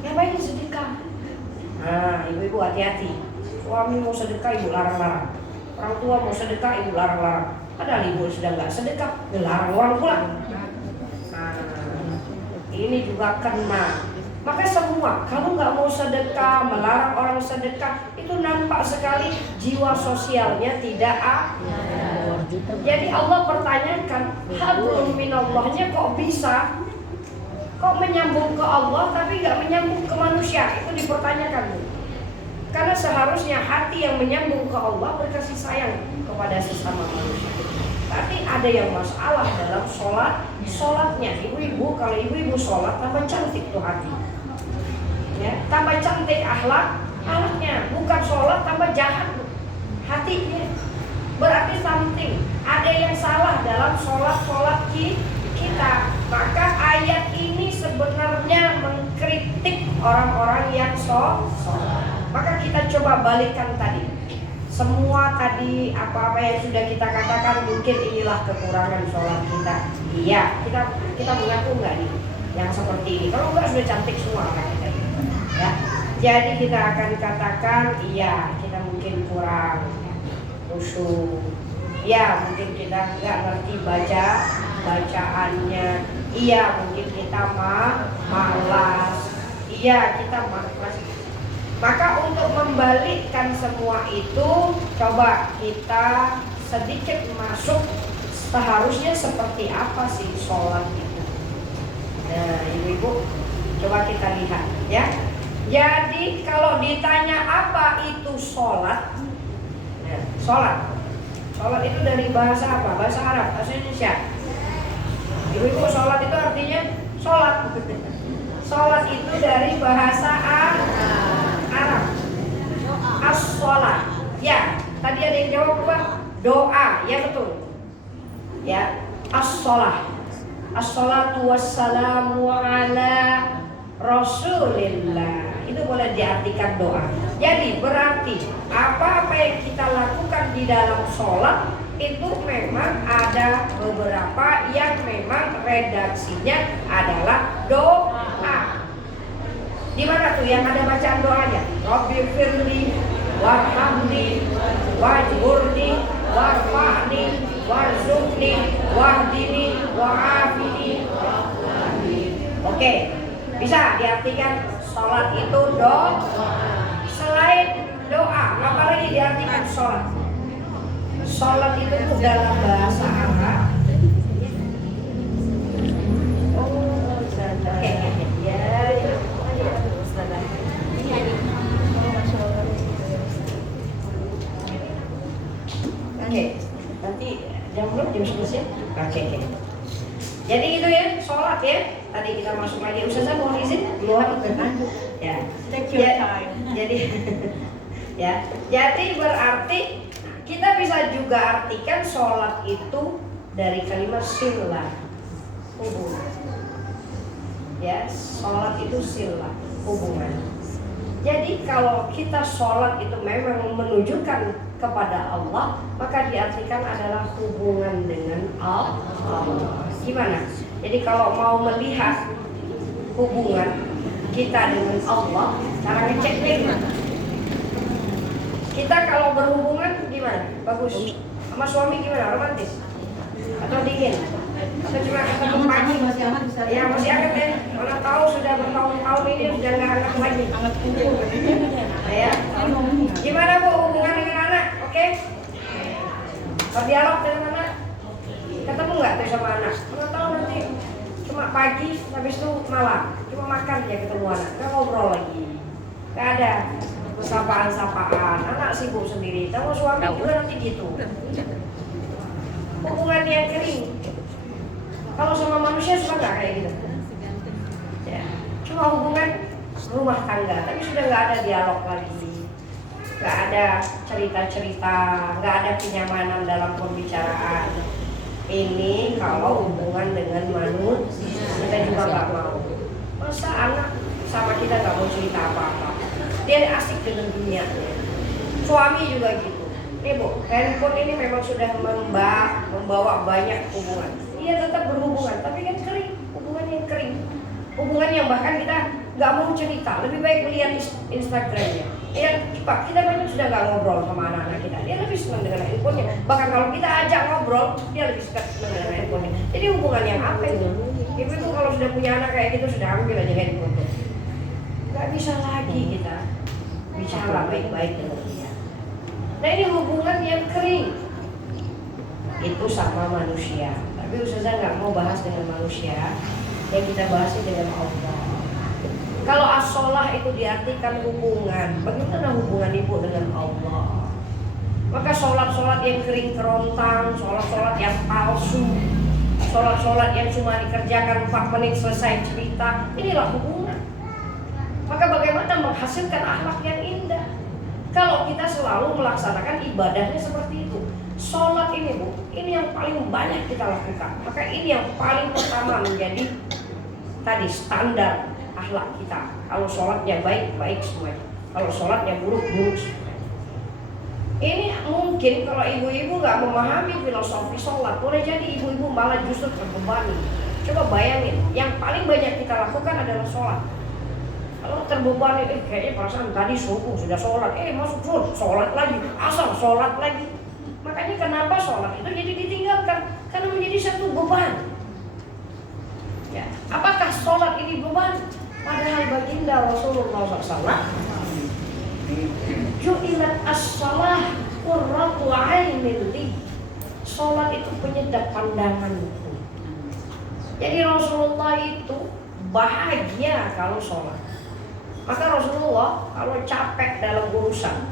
Ngapain sedekah? Nah, ibu-ibu hati-hati. Suami mau sedekah, ibu larang-larang. Orang tua mau sedekah, ibu larang-larang. Padahal ibu sudah nggak sedekah, dilarang orang pula. Nah, ini juga kena. Maka semua, kalau nggak mau sedekah, melarang orang sedekah, itu nampak sekali jiwa sosialnya tidak ada. Jadi Allah pertanyakan, hablum minallahnya kok bisa? Kok menyambung ke Allah tapi nggak menyambung ke manusia? Itu dipertanyakan. Karena seharusnya hati yang menyambung ke Allah berkasih sayang kepada sesama manusia. Tapi ada yang masalah dalam sholatnya. Ibu-ibu, kalau ibu-ibu sholat tambah cantik tuh hati. Ya, tambah cantik akhlaknya. Bukan sholat tambah jahat hatinya. Berarti something, ada yang salah dalam sholat kita. Maka ayat ini sebenarnya mengkritik orang-orang yang sholat. Maka kita coba balikan tadi. Semua tadi apa-apa yang sudah kita katakan, mungkin inilah kekurangan sholat kita. Iya, kita mengaku enggak nih yang seperti ini. Kalau enggak sudah cantik semua kan kita. Ya. Jadi kita akan katakan iya, kita mungkin kurang khusyuk. Ya, mungkin kita nggak ngerti bacaannya. Iya, mungkin kita malas. Iya, kita malas. Maka untuk membalikkan semua itu, coba kita sedikit masuk seharusnya seperti apa sih sholat itu. Nah, ibu-ibu, coba kita lihat ya. Jadi kalau ditanya apa itu sholat, nah, sholat itu dari bahasa apa? Bahasa Arab, bahasa Indonesia. Ibu-ibu, sholat itu artinya sholat. Sholat itu dari bahasa Arab. As-sholat. Ya, tadi ada yang jawab apa? Doa, ya betul. Ya, as-sholat. As-sholatu wassalamu ala Rasulillah. Itu itu boleh diartikan doa. Jadi berarti apa yang kita lakukan di dalam sholat itu memang ada beberapa yang memang redaksinya adalah doa. Di mana tuh yang ada bacaan doanya? Rabbi firli warhamni wajburni warfa'ni warzuqni wahdini wa'afini. Oke, bisa diartikan sholat itu doa. Selain doa, apalagi diartikan sholat? Sholat itu dalam bahasa Arab. Oke, Oke, nanti jam berapa? Jam 11 ya? Oke. Jadi itu ya, sholat ya. Tadi kita masuk lagi. Ustazah mau izin? Belum. Ya. Jadi ya. Jadi berarti kita bisa juga artikan sholat itu dari kalimat silah, hubungan. Ya, sholat itu silah, hubungan. Jadi kalau kita sholat itu memang menunjukkan kepada Allah, maka diartikan adalah hubungan dengan Allah. Gimana? Jadi kalau mau melihat hubungan kita dengan Allah, cara ngeceknya gimana? Kita kalau berhubungan gimana? Bagus. Sama suami gimana? Romantis? Atau dingin? Atau cuma ketemu pagi? Ya masih hangat ya. Mana tahu sudah bertahun-tahun ini sudah nggak hangat lagi. Ya. Gimana Bu hubungan dengan anak? Oke? Berdialog dengan anak? Ketemu nggak tuh sama anak? Mana tahu nanti cuma pagi, habis itu malam. Cuma makan ya ketemu anak. Nggak ngobrol lagi. Nggak ada sapaan-sapaan. Anak sibuk sendiri. Sama suami juga nanti gitu. Hubungan yang kering. Kalau sama manusia suka nggak kayak gitu? Ya, cuma hubungan rumah tangga, tapi sudah nggak ada dialog lagi, nggak ada cerita-cerita, nggak ada kenyamanan dalam pembicaraan. Ini kalau hubungan dengan manusia, kita juga nggak mau. Masa anak sama kita nggak mau cerita apa-apa? Dia asik dengan dunianya. Suami juga gitu. Nih Bu, handphone ini memang sudah membawa banyak hubungan. Iya tetap berhubungan, tapi kan kering, hubungan yang kering, hubungan yang bahkan kita nggak mau cerita, lebih baik melihat Instagramnya. Ya, Pak, kita banyak sudah nggak ngobrol sama anak-anak kita, dia lebih senang dengan handphonenya. Bahkan kalau kita ajak ngobrol, dia lebih senang dengan handphonenya. Jadi hubungan yang apa itu? Ibu itu kalau sudah punya anak kayak gitu sudah ambil aja handphone. Nggak bisa lagi kita bicara baik-baik dengan dia. Nah ini hubungan yang kering, itu sama manusia. Tapi Ustazah nggak mau bahas dengan manusia, yang kita bahas dengan Allah. Kalau as-sholah itu diartikan hubungan, bagaimana hubungan ibu dengan Allah? Maka sholat-sholat yang kering kerontang, sholat-sholat yang palsu, sholat-sholat yang cuma dikerjakan 4 menit selesai cerita, inilah hubungan. Maka bagaimana menghasilkan akhlak yang indah? Kalau kita selalu melaksanakan ibadahnya seperti itu. Sholat ini Bu, ini yang paling banyak kita lakukan. Maka ini yang paling pertama menjadi tadi standar akhlak kita. Kalau sholatnya baik, baik semuanya. Kalau sholatnya buruk, buruk semuanya. Ini mungkin kalau ibu-ibu nggak memahami filosofi sholat, boleh jadi ibu-ibu malah justru terbebani. Coba bayangin, yang paling banyak kita lakukan adalah sholat. Kalau terbebani, kayaknya perasaan tadi subuh sudah sholat, masuk zuhur, sholat lagi, asar, sholat lagi. Makanya kenapa sholat itu jadi ditinggalkan? Karena menjadi satu beban. Ya, apakah sholat ini beban? Padahal baginda Rasulullah SAW, ju'ilat as-salah qurratu 'ainin li. Sholat itu penyedap pandanganku. Jadi Rasulullah itu bahagia kalau sholat. Maka Rasulullah kalau capek dalam urusan,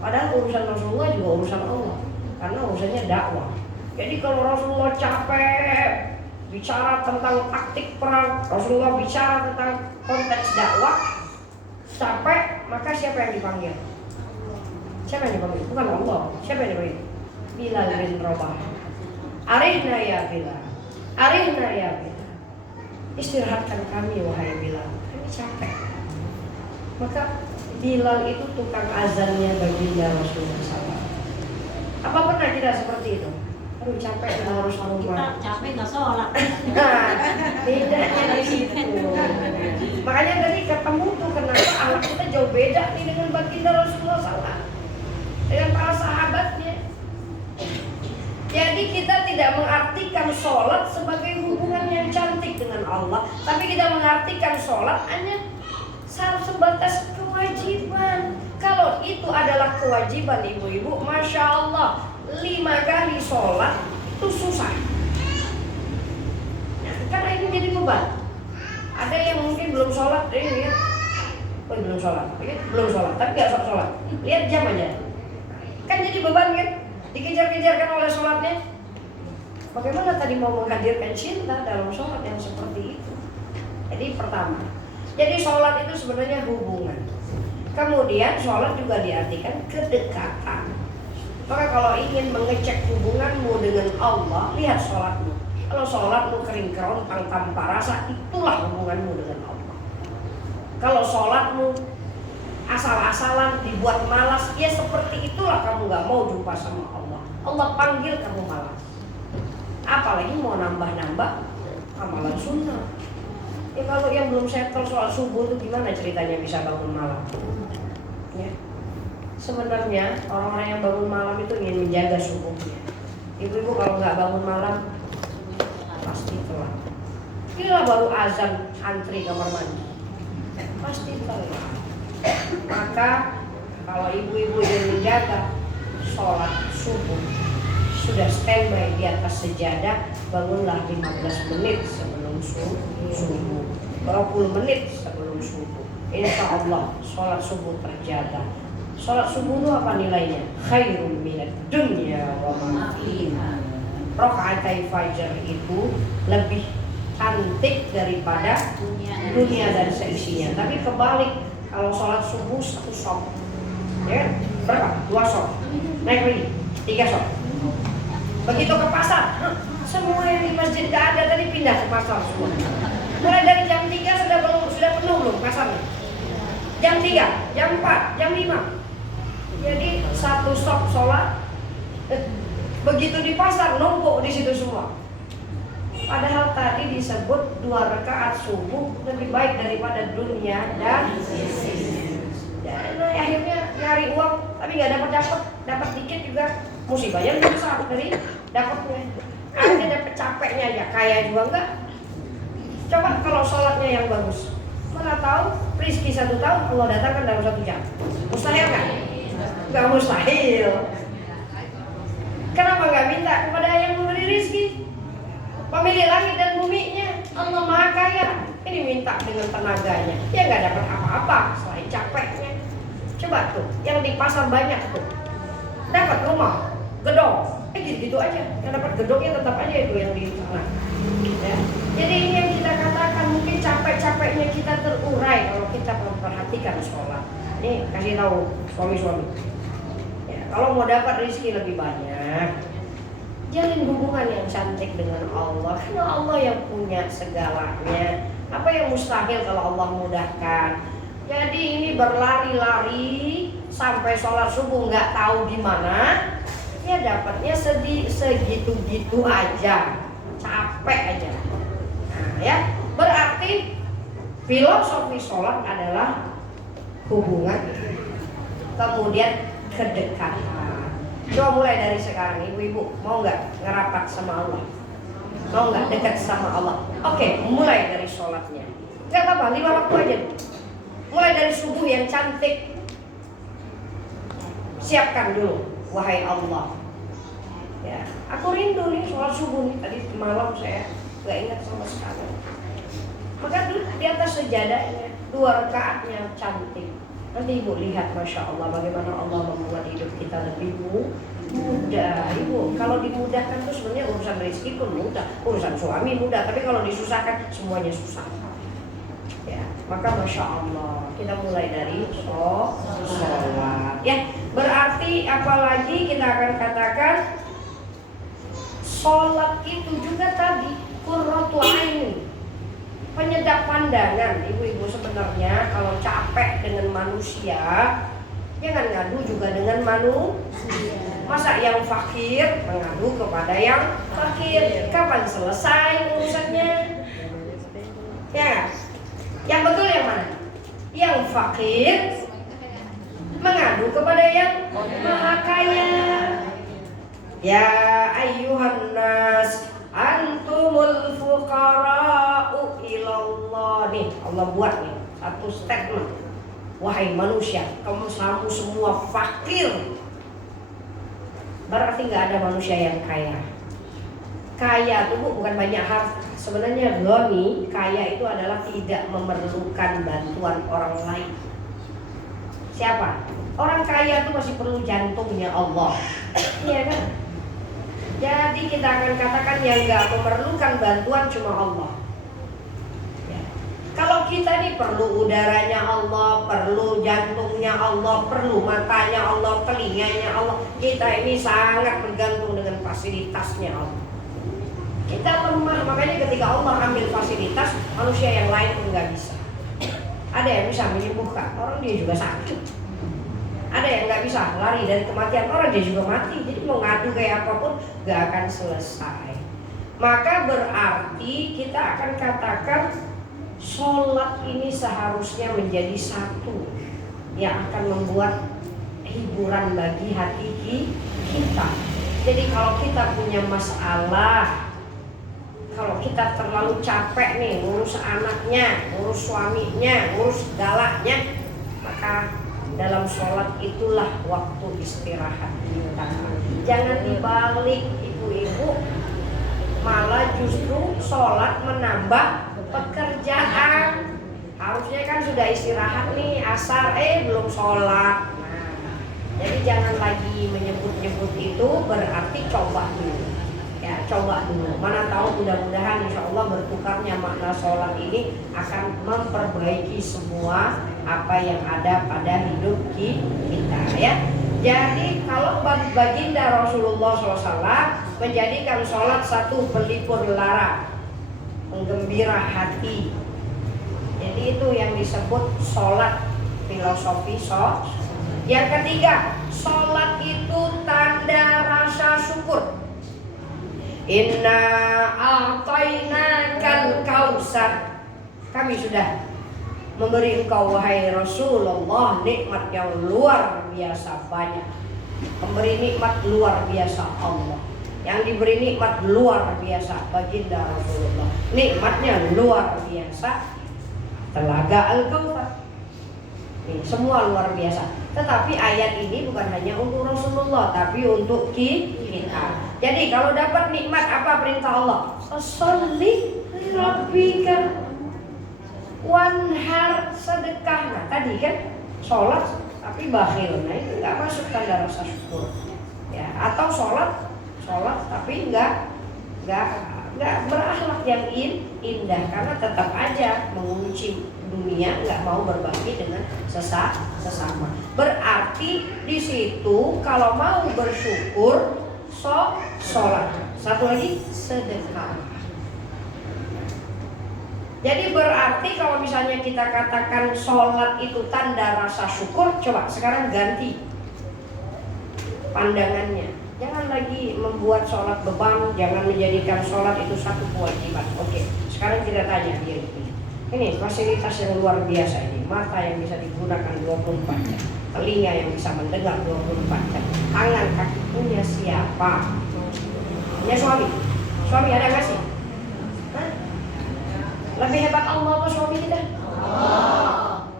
padahal urusan Rasulullah juga urusan Allah, karena urusannya dakwah. Jadi kalau Rasulullah capek bicara tentang taktik perang, Rasulullah bicara tentang konteks dakwah, capek, maka siapa yang dipanggil? Siapa yang dipanggil? Bukan Allah. Siapa yang dipanggil? Bilal bin Rabah. Arihna ya Bilal, arihna ya Bilal. Istirahatkan kami wahai Bilal, kami capek. Maka Bilal itu tukang azannya baginda Rasulullah SAW. Apa pernah kita seperti itu? Aduh capek kita harus Kita rumah. capek nggak sholat. Nah, bedanya di situ. Makanya tadi ketemu tuh kenapa anak kita jauh beda nih dengan baginda Rasulullah SAW, dengan para sahabatnya. Jadi kita tidak mengartikan sholat sebagai hubungan yang cantik dengan Allah, tapi kita mengartikan sholat hanya sebatas kewajiban. Kalau itu adalah kewajiban ibu-ibu, Masya Allah, 5 kali sholat itu susah. Nah, kan ini jadi beban. Ada yang mungkin belum sholat, lihat, belum sholat, belum sholat, tapi gak sholat. Lihat jam aja, kan jadi beban kan? Dikejar-kejarkan oleh sholatnya. Bagaimana tadi mau menghadirkan cinta dalam sholat yang seperti itu? Jadi pertama, jadi sholat itu sebenarnya hubungan. Kemudian sholat juga diartikan kedekatan. Maka kalau ingin mengecek hubunganmu dengan Allah, lihat sholatmu. Kalau sholatmu kering kerontang tanpa rasa, itulah hubunganmu dengan Allah. Kalau sholatmu asal-asalan, dibuat malas, ya seperti itulah kamu gak mau jumpa sama Allah. Allah panggil kamu malas. Apalagi mau nambah-nambah amalan sunnah. Ya kalau yang belum settle soal subuh itu gimana ceritanya bisa bangun malam? Ya. Sebenarnya orang-orang yang bangun malam itu ingin menjaga subuhnya. Ibu-ibu kalau nggak bangun malam pasti telat. Inilah baru azan antri kamar mandi, pasti telat. Maka kalau ibu-ibu ingin menjaga sholat subuh, sudah standby di atas sejadah, bangunlah 15 menit sebelum subuh, 20 menit sebelum subuh. Insya Allah sholat subuh terjaga. Sholat subuh itu apa nilainya? Khairun minad dunya wa ma fiha. Rakaatai fajar itu lebih cantik daripada dunia dan seisinya. Tapi kebalik, kalau sholat subuh 1 shot, ya berapa? 2 shot, naik lagi 3 shot. Begitu ke pasar, semua yang di masjid gak ada tadi pindah ke pasar semua. Mulai dari jam 3 sudah penuh belum pasarnya? Jam 3, jam 4, jam 5. Jadi 1 stop sholat, begitu di pasar numpuk di situ semua. Padahal tadi disebut 2 rakaat subuh lebih baik daripada dunia dan akhirnya nyari uang tapi nggak dapat dikit juga musibahnya lebih besar dari dapatnya. Akhirnya dapat capeknya aja, kaya juga enggak. Coba kalau sholatnya yang bagus, mana tahu rezeki 1 tahun Allah datangkan dalam 1 jam. Mustahil kan? Nggak mustahil. Kenapa nggak minta kepada yang memberi rezeki? Pemilik langit dan buminya, Allah Maha Kaya. Ini minta dengan tenaganya, ya nggak dapat apa-apa selain capeknya. Coba tuh, yang di pasar banyak tuh, dapat rumah, gedung, gitu-gitu aja. Yang dapat gedungnya tetap aja itu yang di sana. Ya. Jadi ini yang kita katakan, mungkin capek-capeknya kita terurai kalau kita memperhatikan sholat. Nih kasih tahu suami-suami. Ya, kalau mau dapat rezeki lebih banyak, jalin hubungan yang cantik dengan Allah. Karena Allah yang punya segalanya. Apa yang mustahil kalau Allah mudahkan? Jadi ini berlari-lari sampai sholat subuh nggak tahu di mana, ya dapatnya segitu-gitu aja, capek aja. Nah, ya berarti filosofi sholat adalah hubungan, kemudian kedekatan. Coba mulai dari sekarang, ibu-ibu mau nggak ngerapat sama Allah? Mau nggak dekat sama Allah? Oke, mulai dari sholatnya. Nggak apa-apa, 5 waktu aja. Mulai dari subuh yang cantik. Siapkan dulu, wahai Allah. Ya, aku rindu nih sholat subuh nih. Tadi malam saya nggak ingat sama sekali. Maka di atas sejadahnya 2 rakaatnya cantik. Nanti ibu lihat, masya Allah, bagaimana Allah membuat hidup kita lebih mudah. Ibu, kalau dimudahkan tuh sebenarnya urusan rezeki pun mudah, urusan suami mudah. Tapi kalau disusahkan semuanya susah. Ya, maka masya Allah kita mulai dari sholat. Ya, berarti apalagi kita akan katakan sholat itu juga tadi qurratu ain, penyedap pandangan. Ibu-ibu sebenarnya sebenarnya kalau capek dengan manusia, jangan ngadu juga dengan manusia. Masa yang fakir mengadu kepada yang fakir, kapan selesai urusannya? Ya, yang betul yang mana? Yang fakir mengadu kepada yang maha kaya. Ya ayyuhan nas antumul fuqara'u ilallah. Nih Allah buat nih satu statement. Wahai manusia, kamu semua fakir. Berarti nggak ada manusia yang kaya. Kaya itu bukan banyak harta. Sebenarnya ghani, kaya itu adalah tidak memerlukan bantuan orang lain. Siapa? Orang kaya itu masih perlu jantungnya Allah. Iya kan? Jadi kita akan katakan yang nggak memerlukan bantuan cuma Allah. Ya. Kalau kita ini perlu udaranya Allah, perlu jantungnya Allah, perlu matanya Allah, telinganya Allah. Kita ini sangat bergantung dengan fasilitasnya Allah. Kita lemah, makanya ketika Allah ambil fasilitas, manusia yang lain pun nggak bisa. Ada yang bisa menyembuhkan, orang dia juga sakit. Ada yang nggak bisa lari dari kematian, orang dia juga mati. Jadi mau ngadu kayak apapun nggak akan selesai. Maka berarti kita akan katakan sholat ini seharusnya menjadi satu yang akan membuat hiburan bagi hati kita. Jadi kalau kita punya masalah, kalau kita terlalu capek nih ngurus anaknya, ngurus suaminya, ngurus segalanya, maka dalam sholat itulah waktu istirahat kita. Jangan dibalik ibu-ibu, malah justru sholat menambah pekerjaan. Harusnya kan sudah istirahat nih asar, belum sholat. Nah, jadi jangan lagi menyebut-nyebut itu, berarti coba dulu. Ya, coba dulu. Mana tahu mudah-mudahan insya Allah bertukarnya makna sholat ini akan memperbaiki semua apa yang ada pada hidup kita ya. Jadi kalau baginda Rasulullah SAW menjadikan sholat satu pelipur lara, menggembira hati. Jadi itu yang disebut sholat, filosofi sholat. Yang ketiga, sholat itu tanda rasa syukur. Inna a'tainakal kausar. Kami sudah memberi engkau wahai Rasulullah nikmat yang luar biasa banyak. Pemberi nikmat luar biasa Allah. Yang diberi nikmat luar biasa baginda Rasulullah. Nikmatnya luar biasa. Telaga Al-Kautsar. Semua luar biasa. Tetapi ayat ini bukan hanya untuk Rasulullah, tapi untuk kita. Jadi kalau dapat nikmat, apa perintah Allah? Sholli rabbika wanhar, sedekah. Nah tadi kan sholat tapi bakhil, nah itu nggak masuk tanda rasa syukur. Ya, atau sholat tapi nggak berakhlak yang indah, karena tetap aja mengunci dunia, nggak mau berbagi dengan sesama. Berarti di situ kalau mau bersyukur, sholat. Satu lagi, sedekah. Jadi berarti kalau misalnya kita katakan sholat itu tanda rasa syukur, coba sekarang ganti pandangannya. Jangan lagi membuat sholat beban, jangan menjadikan sholat itu satu kewajiban. Oke, sekarang kita tanya dia ini fasilitas yang luar biasa ini. Mata yang bisa digunakan 24 jam, telinga yang bisa mendengar 24 jam, tangan kaki punya siapa? Punya suami. Suami ada nggak sih? Lebih hebat Allah apa suami kita?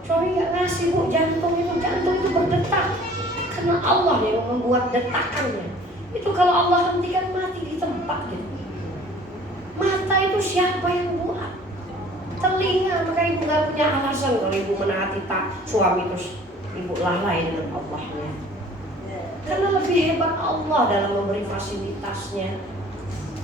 Suami nggak ngasih bu, jantung itu berdetak karena Allah yang membuat detakannya. Itu kalau Allah hentikan mati di tempat gitu. Mata itu siapa yang buat? Telinga, maka ibu nggak punya alasan kalau ibu menaati suami terus ibu lalai dengan Allahnya. Karena lebih hebat Allah dalam memberi fasilitasnya.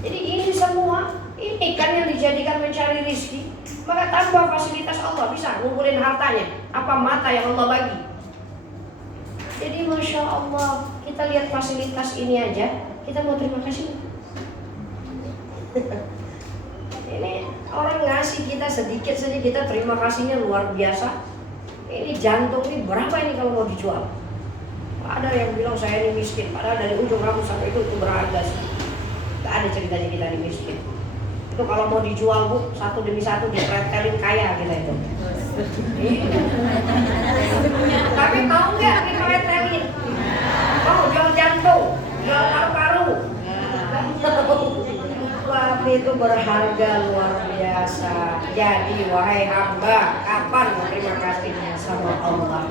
Jadi ini semua, ini kan yang dijadikan mencari rezeki. Maka tanpa fasilitas Allah bisa ngumpulin hartanya. Apa mata yang Allah bagi? Jadi Masya Allah, kita lihat fasilitas ini aja, kita mau terima kasih. Ini orang ngasih ngasih kita sedikit saja kita terima kasihnya luar biasa. Ini jantung ini berapa ini kalau mau dijual? Ada yang bilang saya ini miskin, padahal dari ujung rambut sampai itu berharga sih. Gak ada ceritanya kita ini miskin. Itu kalau mau dijual bu, satu demi satu dipretelin kaya kita itu. Tapi mau nggak dipretelin? Mau jual jantung, jual paru-paru? Tapi itu berharga luar biasa. Jadi wahai hamba, kapan terima kasihnya sama Allah?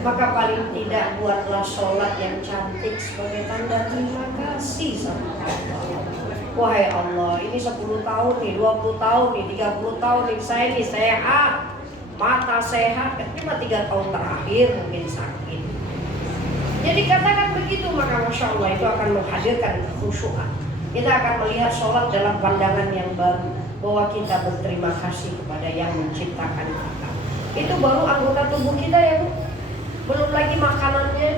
Maka paling tidak buatlah sholat yang cantik sebagai tanda terima kasih sama Allah. Wahai Allah, ini 10 tahun nih, 20 tahun nih, 30 tahun nih, saya ini sehat, mata sehat, cuma 3 tahun terakhir mungkin sakit. Jadi katakan begitu, maka Masya Allah itu akan menghadirkan kekhusyuan. Kita akan melihat sholat dalam pandangan yang baru, bahwa kita berterima kasih kepada yang menciptakan kita. Itu baru anggota tubuh kita ya Bu. Belum lagi makanannya,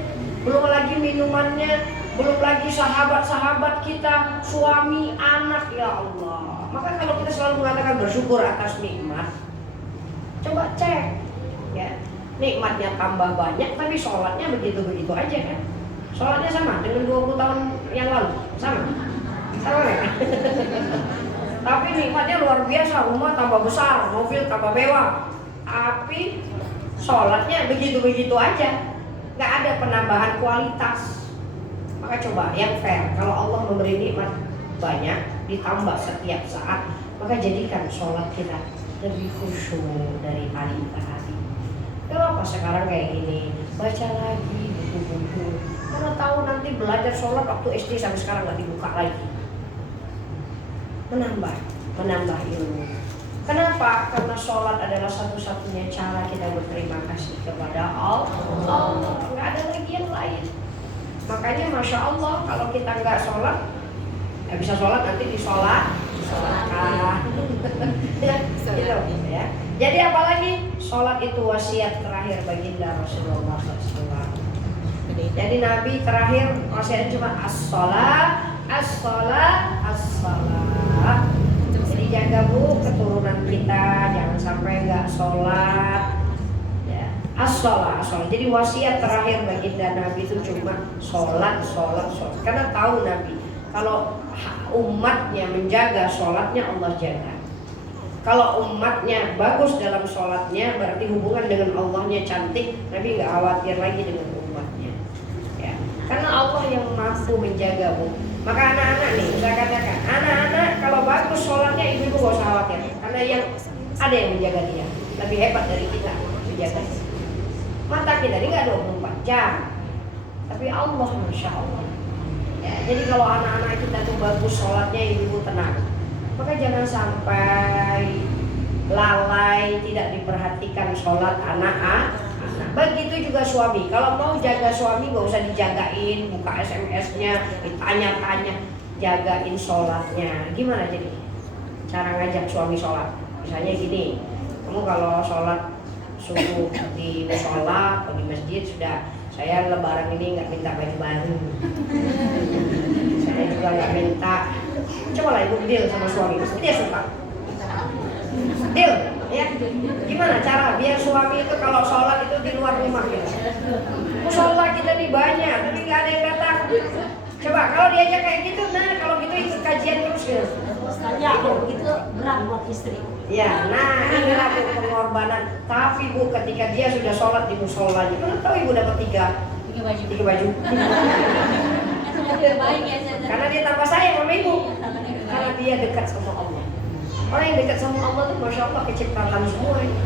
belum lagi minumannya, belum lagi sahabat-sahabat kita, suami, anak, ya Allah. Maka kalau kita selalu mengatakan bersyukur atas nikmat, coba cek ya, nikmatnya tambah banyak tapi sholatnya begitu-begitu aja kan. Sholatnya sama dengan 20 tahun yang lalu, sama kan? Tapi nikmatnya luar biasa, rumah tambah besar, mobil tambah mewah, tapi sholatnya begitu-begitu aja, nggak ada penambahan kualitas. Maka coba yang fair, kalau Allah memberi nikmat banyak ditambah setiap saat, maka jadikan sholat kita lebih khusyuk dari hari ke hari. Kenapa sekarang kayak gini? Baca lagi buku-buku, karena tahu nanti belajar sholat waktu SD sampai sekarang nggak dibuka lagi. Menambah ilmu. Kenapa? Karena sholat adalah satu-satunya cara kita berterima kasih kepada Allah. Nggak ada lagi yang lain. Makanya Masya Allah kalau kita nggak sholat, nggak bisa sholat nanti disolatkan. Ya. Jadi apalagi sholat itu wasiat terakhir baginda Rasulullah SAW. Jadi Nabi terakhir wasiatnya cuma as-sholat, as-sholat, as-sholat. Jadi jaga Bu keturunan kita, jangan sampai nggak sholat. Ya. As-sholat, as-sholat. Jadi wasiat terakhir baginda Nabi itu cuma sholat, sholat, sholat. Karena tahu Nabi kalau umatnya menjaga sholatnya Allah jaga. Kalau umatnya bagus dalam sholatnya berarti hubungan dengan Allahnya cantik. Nabi nggak khawatir lagi dengan umatnya. Ya. Karena Allah yang mampu menjaga Bu. Maka anak-anak nih, saya katakan, anak-anak kalau bagus sholatnya ibu-ibu gak usah khawatir. Karena yang ada yang menjaga dia, lebih hebat dari kita menjaga. Mata kita ini gak 24 jam, tapi Allah Masya Allah. Ya, jadi kalau anak-anak kita tuh bagus sholatnya, ibu-ibu tenang. Maka jangan sampai lalai, tidak diperhatikan sholat anak-anak. Begitu juga suami, kalau mau jaga suami gak usah dijagain, buka SMS-nya, ditanya-tanya, jagain sholatnya. Gimana jadi cara ngajak suami sholat? Misalnya gini, kamu kalau sholat subuh di musola atau di masjid sudah, saya lebaran ini nggak minta baju baru, saya juga nggak minta. Coba lah ibu deal sama suami, pasti dia suka. Deal, ya. Gimana cara biar suami itu kalau sholat itu di luar rumah gitu. Musola kita nih banyak, tapi nggak ada yang datang. Coba kalau diajak kayak gitu, nah kalau gitu ikut kajian terus gitu. Ya, itu berat buat istri. Ya, nah inilah Bu pengorbanan. Tapi Bu ketika dia sudah sholat di musola, mana tahu ibu dapat tiga baju. Karena dia tambah sayang sama ibu. Karena dia dekat sama Allah. Orang yang dekat sama Allah itu Masya Allah keciptaan semua ini.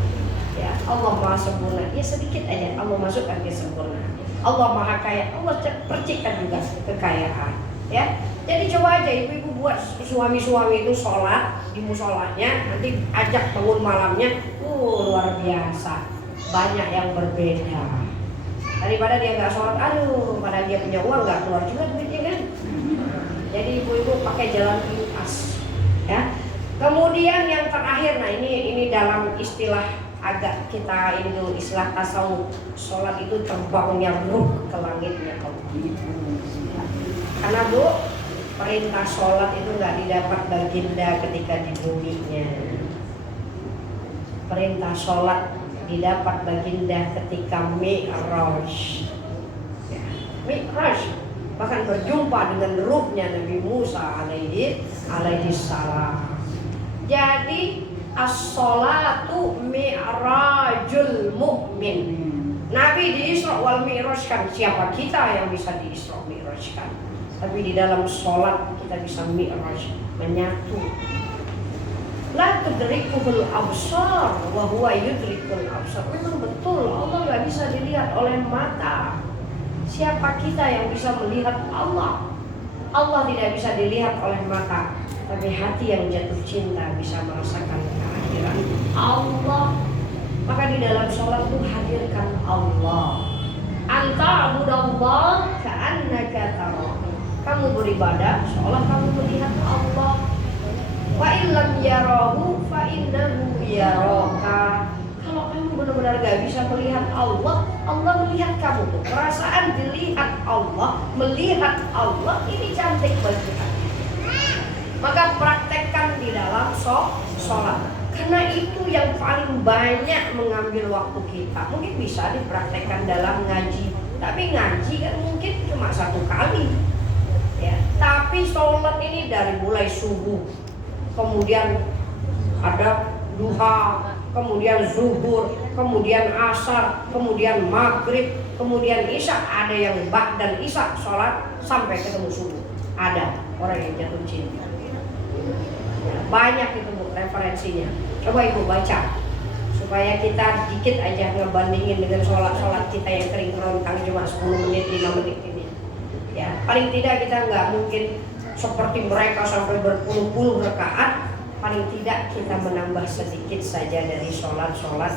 Ya, Allah Maha sempurna. Ya sedikit aja Allah masukkan ke sempurna. Allah Maha kaya. Allah percikan juga kekayaan. Ya, jadi coba aja ibu-ibu buat suami-suami itu sholat di musolanya, nanti ajak bangun malamnya, luar biasa. Banyak yang berbeda. Daripada dia nggak sholat, aduh, padahal dia punya uang nggak keluar juga duitnya kan. Jadi ibu-ibu pakai jalan pintas. Ya. Kemudian yang terakhir, nah ini dalam istilah agak kita ini dulu, istilah tasawuf, sholat itu terbangnya ruh ke langitnya Allah. Karena Bu, perintah sholat itu nggak didapat baginda ketika di buminya. perintah sholat didapat baginda ketika Mi'raj. Ya, Mi'raj, bahkan berjumpa dengan ruhnya Nabi Musa alaihi salam. Jadi as-sholatu mi'rajul mu'min. Nabi di Isra wal Mi'rajkan. Siapa kita yang bisa di Isra Mi'rajkan? Tapi di dalam sholat kita bisa Mi'raj, menyatu. La tudrikuhul absar wa huwa yudrikul absar. Memang betul Allah nggak bisa dilihat oleh mata. Siapa kita yang bisa melihat Allah? Allah tidak bisa dilihat oleh mata, tapi hati yang jatuh cinta bisa merasakan kehadiran Allah. Maka di dalam sholat itu hadirkan Allah. Anta abudallah ka'annaka tarahu. Kamu beribadah seolah kamu melihat Allah. Wa illam yarahu fa innahu yaraka. Kalau kamu benar-benar gak bisa melihat Allah, Allah melihat kamu tuh. Perasaan dilihat Allah, melihat Allah ini cantik bagi hati. Maka praktekkan di dalam sholat. Karena itu yang paling banyak mengambil waktu kita. Mungkin bisa dipraktekkan dalam ngaji, tapi ngaji kan mungkin cuma satu kali. Ya, tapi sholat ini dari mulai subuh, kemudian ada duha, kemudian zuhur, kemudian asar, kemudian maghrib, kemudian isya. Ada yang ba'dan isya sholat sampai ketemu subuh. Ada orang yang jatuh cinta. Banyak itu Bu referensinya. Coba Ibu baca supaya kita dikit aja ngebandingin dengan sholat kita yang kering kerontang cuma 10 menit, 5 menit ini. Ya, paling tidak kita nggak mungkin seperti mereka sampai berpuluh-puluh rakaat. Paling tidak kita menambah sedikit saja dari sholat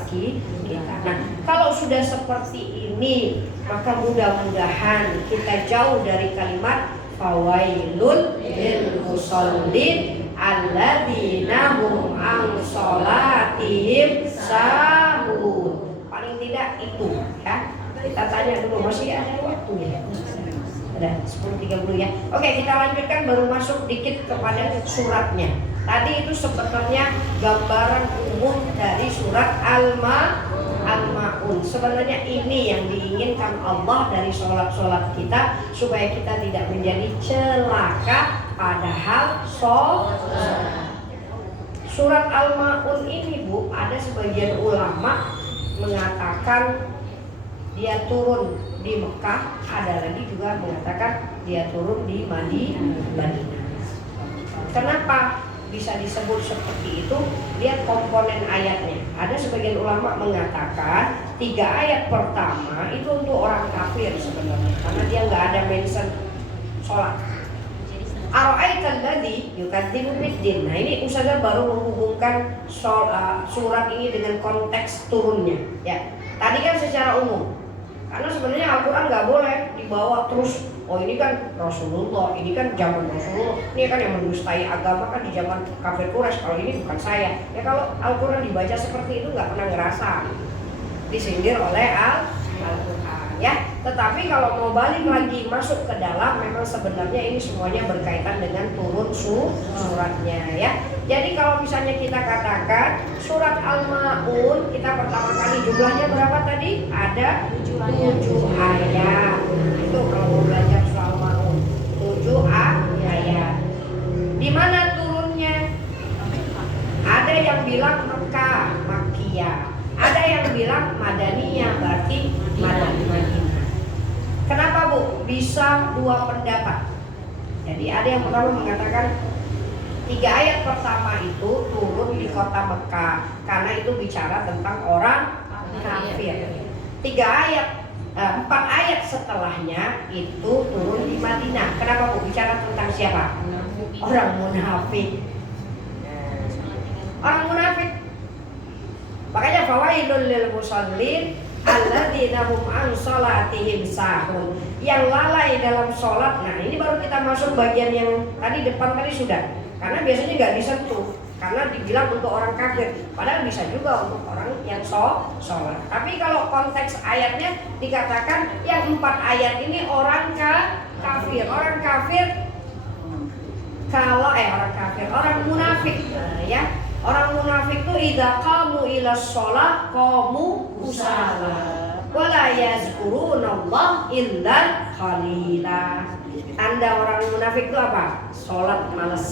kita. Nah, kalau sudah seperti ini, maka mudah-mudahan kita jauh dari kalimat fawailul lil musallin alladzina hum an sholatihim sahun. Paling tidak itu ya. Kita tanya dulu, masih ada waktu ya? Ada 10.30 ya. Oke, kita lanjutkan, baru masuk dikit kepada suratnya. Tadi itu sebetulnya gambaran umum dari surat Al-Ma'un. Sebenarnya ini yang diinginkan Allah dari sholat kita, supaya kita tidak menjadi celaka padahal sholat. Surat Al-Ma'un ini Bu, ada sebagian ulama mengatakan dia turun di Mekah, ada lagi juga mengatakan dia turun di Madinah. Kenapa bisa disebut seperti itu? Lihat komponen ayatnya. Ada sebagian ulama mengatakan 3 ayat pertama itu untuk orang kafir sebenarnya, karena dia nggak ada mention sholat. Ara'aital ladzi yukadzibu biddin. Nah, ini Ustazah baru menghubungkan surat ini dengan konteks turunnya. Ya, tadi kan secara umum. Karena sebenarnya Al-Quran nggak boleh dibawa terus. Oh ini kan Rasulullah, ini kan zaman Rasulullah, ini kan yang mendustai agama kan di zaman kafir Quraisy. Kalau ini bukan saya. Ya kalau Al-Quran dibaca seperti itu nggak pernah ngerasa disindir oleh Al-Quran. Ya, tetapi kalau mau balik lagi masuk ke dalam, memang sebenarnya ini semuanya berkaitan dengan turun suratnya ya. Jadi kalau misalnya kita katakan surat Al-Ma'un, kita pertama kali jumlahnya berapa tadi? Ada 7 ayat. Itu kalau mau belajar soal Al-Ma'un, 7 ayat. Di mana turunnya? Ada yang bilang Mekah, Makkiyah. Ada yang bilang Madaniyah, berarti Madinah. Kenapa Bu? Bisa 2 pendapat. Jadi ada yang pertama mengatakan 3 ayat pertama itu turun di kota Mekah, karena itu bicara tentang orang kafir. 4 ayat setelahnya itu turun di Madinah. Kenapa Bu? Bicara tentang siapa? Orang munafik. Orang munafik. Makanya fawailul lil musallin alladzina hum an sholatihim sahun. Yang lalai dalam sholat. Nah, ini baru kita masuk bagian yang tadi depan tadi sudah. Karena biasanya nggak disentuh, karena dibilang untuk orang kafir, padahal bisa juga untuk orang yang sholat. Tapi kalau konteks ayatnya dikatakan yang 4 ayat ini orang kafir. Orang kafir kalau orang munafik, ya orang munafik munafik tuh idza qamu ila shalah qamu kusala wala yazkurunallah illa qalila. Tanda orang munafik itu apa? Sholat malas,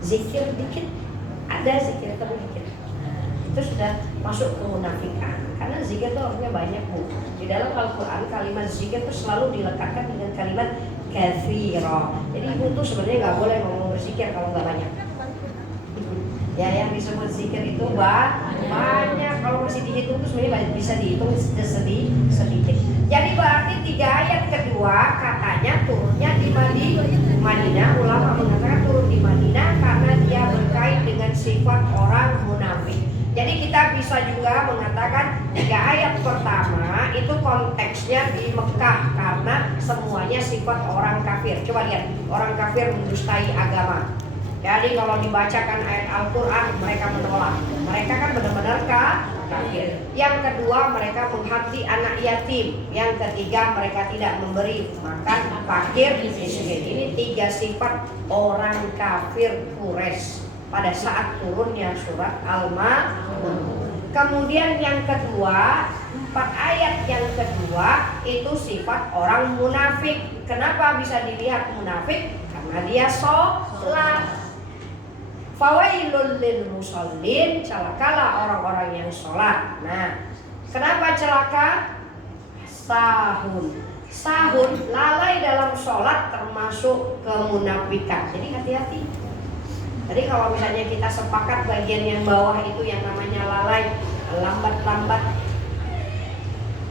zikir dikit, ada zikir tapi dikit. Itu sudah masuk ke munafikan. Karena zikir itu artinya banyak, Bu. Di dalam Al-Quran kalimat zikir itu selalu dilekatkan dengan kalimat katsira. Jadi ibu tuh sebenarnya nggak boleh ngomong berzikir kalau nggak banyak. Ya, yang disebut zikir itu banyak. Kalau masih dihitung tuh sebenarnya bisa dihitung sedikit. Jadi berarti 3 ayat kedua katanya turunnya di Madinah. Ulama mengatakan turun di Madinah karena dia berkait dengan sifat orang munafik. Jadi kita bisa juga mengatakan 3 ayat pertama itu konteksnya di Mekah karena semuanya sifat orang kafir. Coba lihat, orang kafir mendustai agama. Jadi kalau dibacakan ayat Al-Quran mereka menolak. Mereka kan benar-benar kafir. Yang kedua mereka menghati anak yatim. Yang ketiga mereka tidak memberi makan fakir miskin. Ini 3 sifat orang kafir Quraisy pada saat turunnya surat Al-Ma'un. Kemudian yang kedua, 4 ayat yang kedua itu sifat orang munafik. Kenapa bisa dilihat munafik? Karena dia sholat. Fawailul lil musallin, celakalah orang-orang yang sholat. Nah, kenapa celaka? Sahun, lalai dalam sholat termasuk kemunafikan. Jadi hati-hati. Jadi kalau misalnya kita sepakat bagian yang bawah itu yang namanya lalai, lambat-lambat,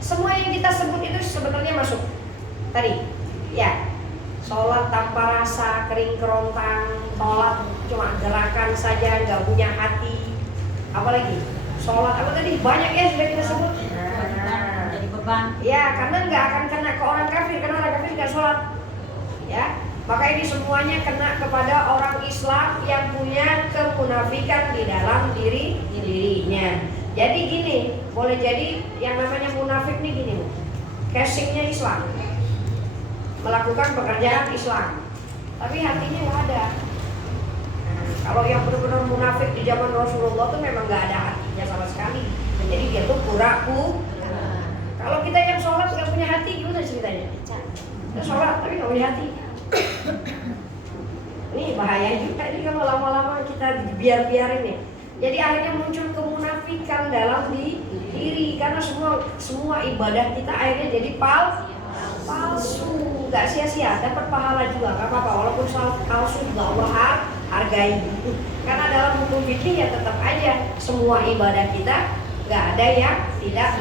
semua yang kita sebut itu sebenarnya masuk. Tadi, ya. Sholat tanpa rasa, kering kerontang, sholat cuma gerakan saja, nggak punya hati. Apalagi sholat apa tadi banyak ya sudah kita sebut. Jadi beban. Ya, karena nggak akan kena ke orang kafir, karena orang kafir nggak sholat. Ya, maka ini semuanya kena kepada orang Islam yang punya kemunafikan di dalam dirinya. Jadi gini, boleh jadi yang namanya munafik nih gini, casingnya Islam. Melakukan pekerjaan Islam, tapi hatinya nggak ada. Nah, kalau yang benar-benar munafik di zaman Rasulullah tuh memang nggak ada hatinya sama sekali. Jadi dia tuh pura-pura. Kalau kita yang sholat nggak punya hati, gimana ceritanya? Kita sholat tapi nggak punya hati. Ini bahaya juga ini kalau lama-lama kita biarin nih. Jadi akhirnya muncul kemunafikan dalam diri karena semua ibadah kita akhirnya jadi palsu, nggak sia-sia, dapat pahala juga, nggak apa-apa. Walaupun palsu juga Allah hargai. Karena dalam hukum fikih ya tetap aja semua ibadah kita nggak ada yang tidak,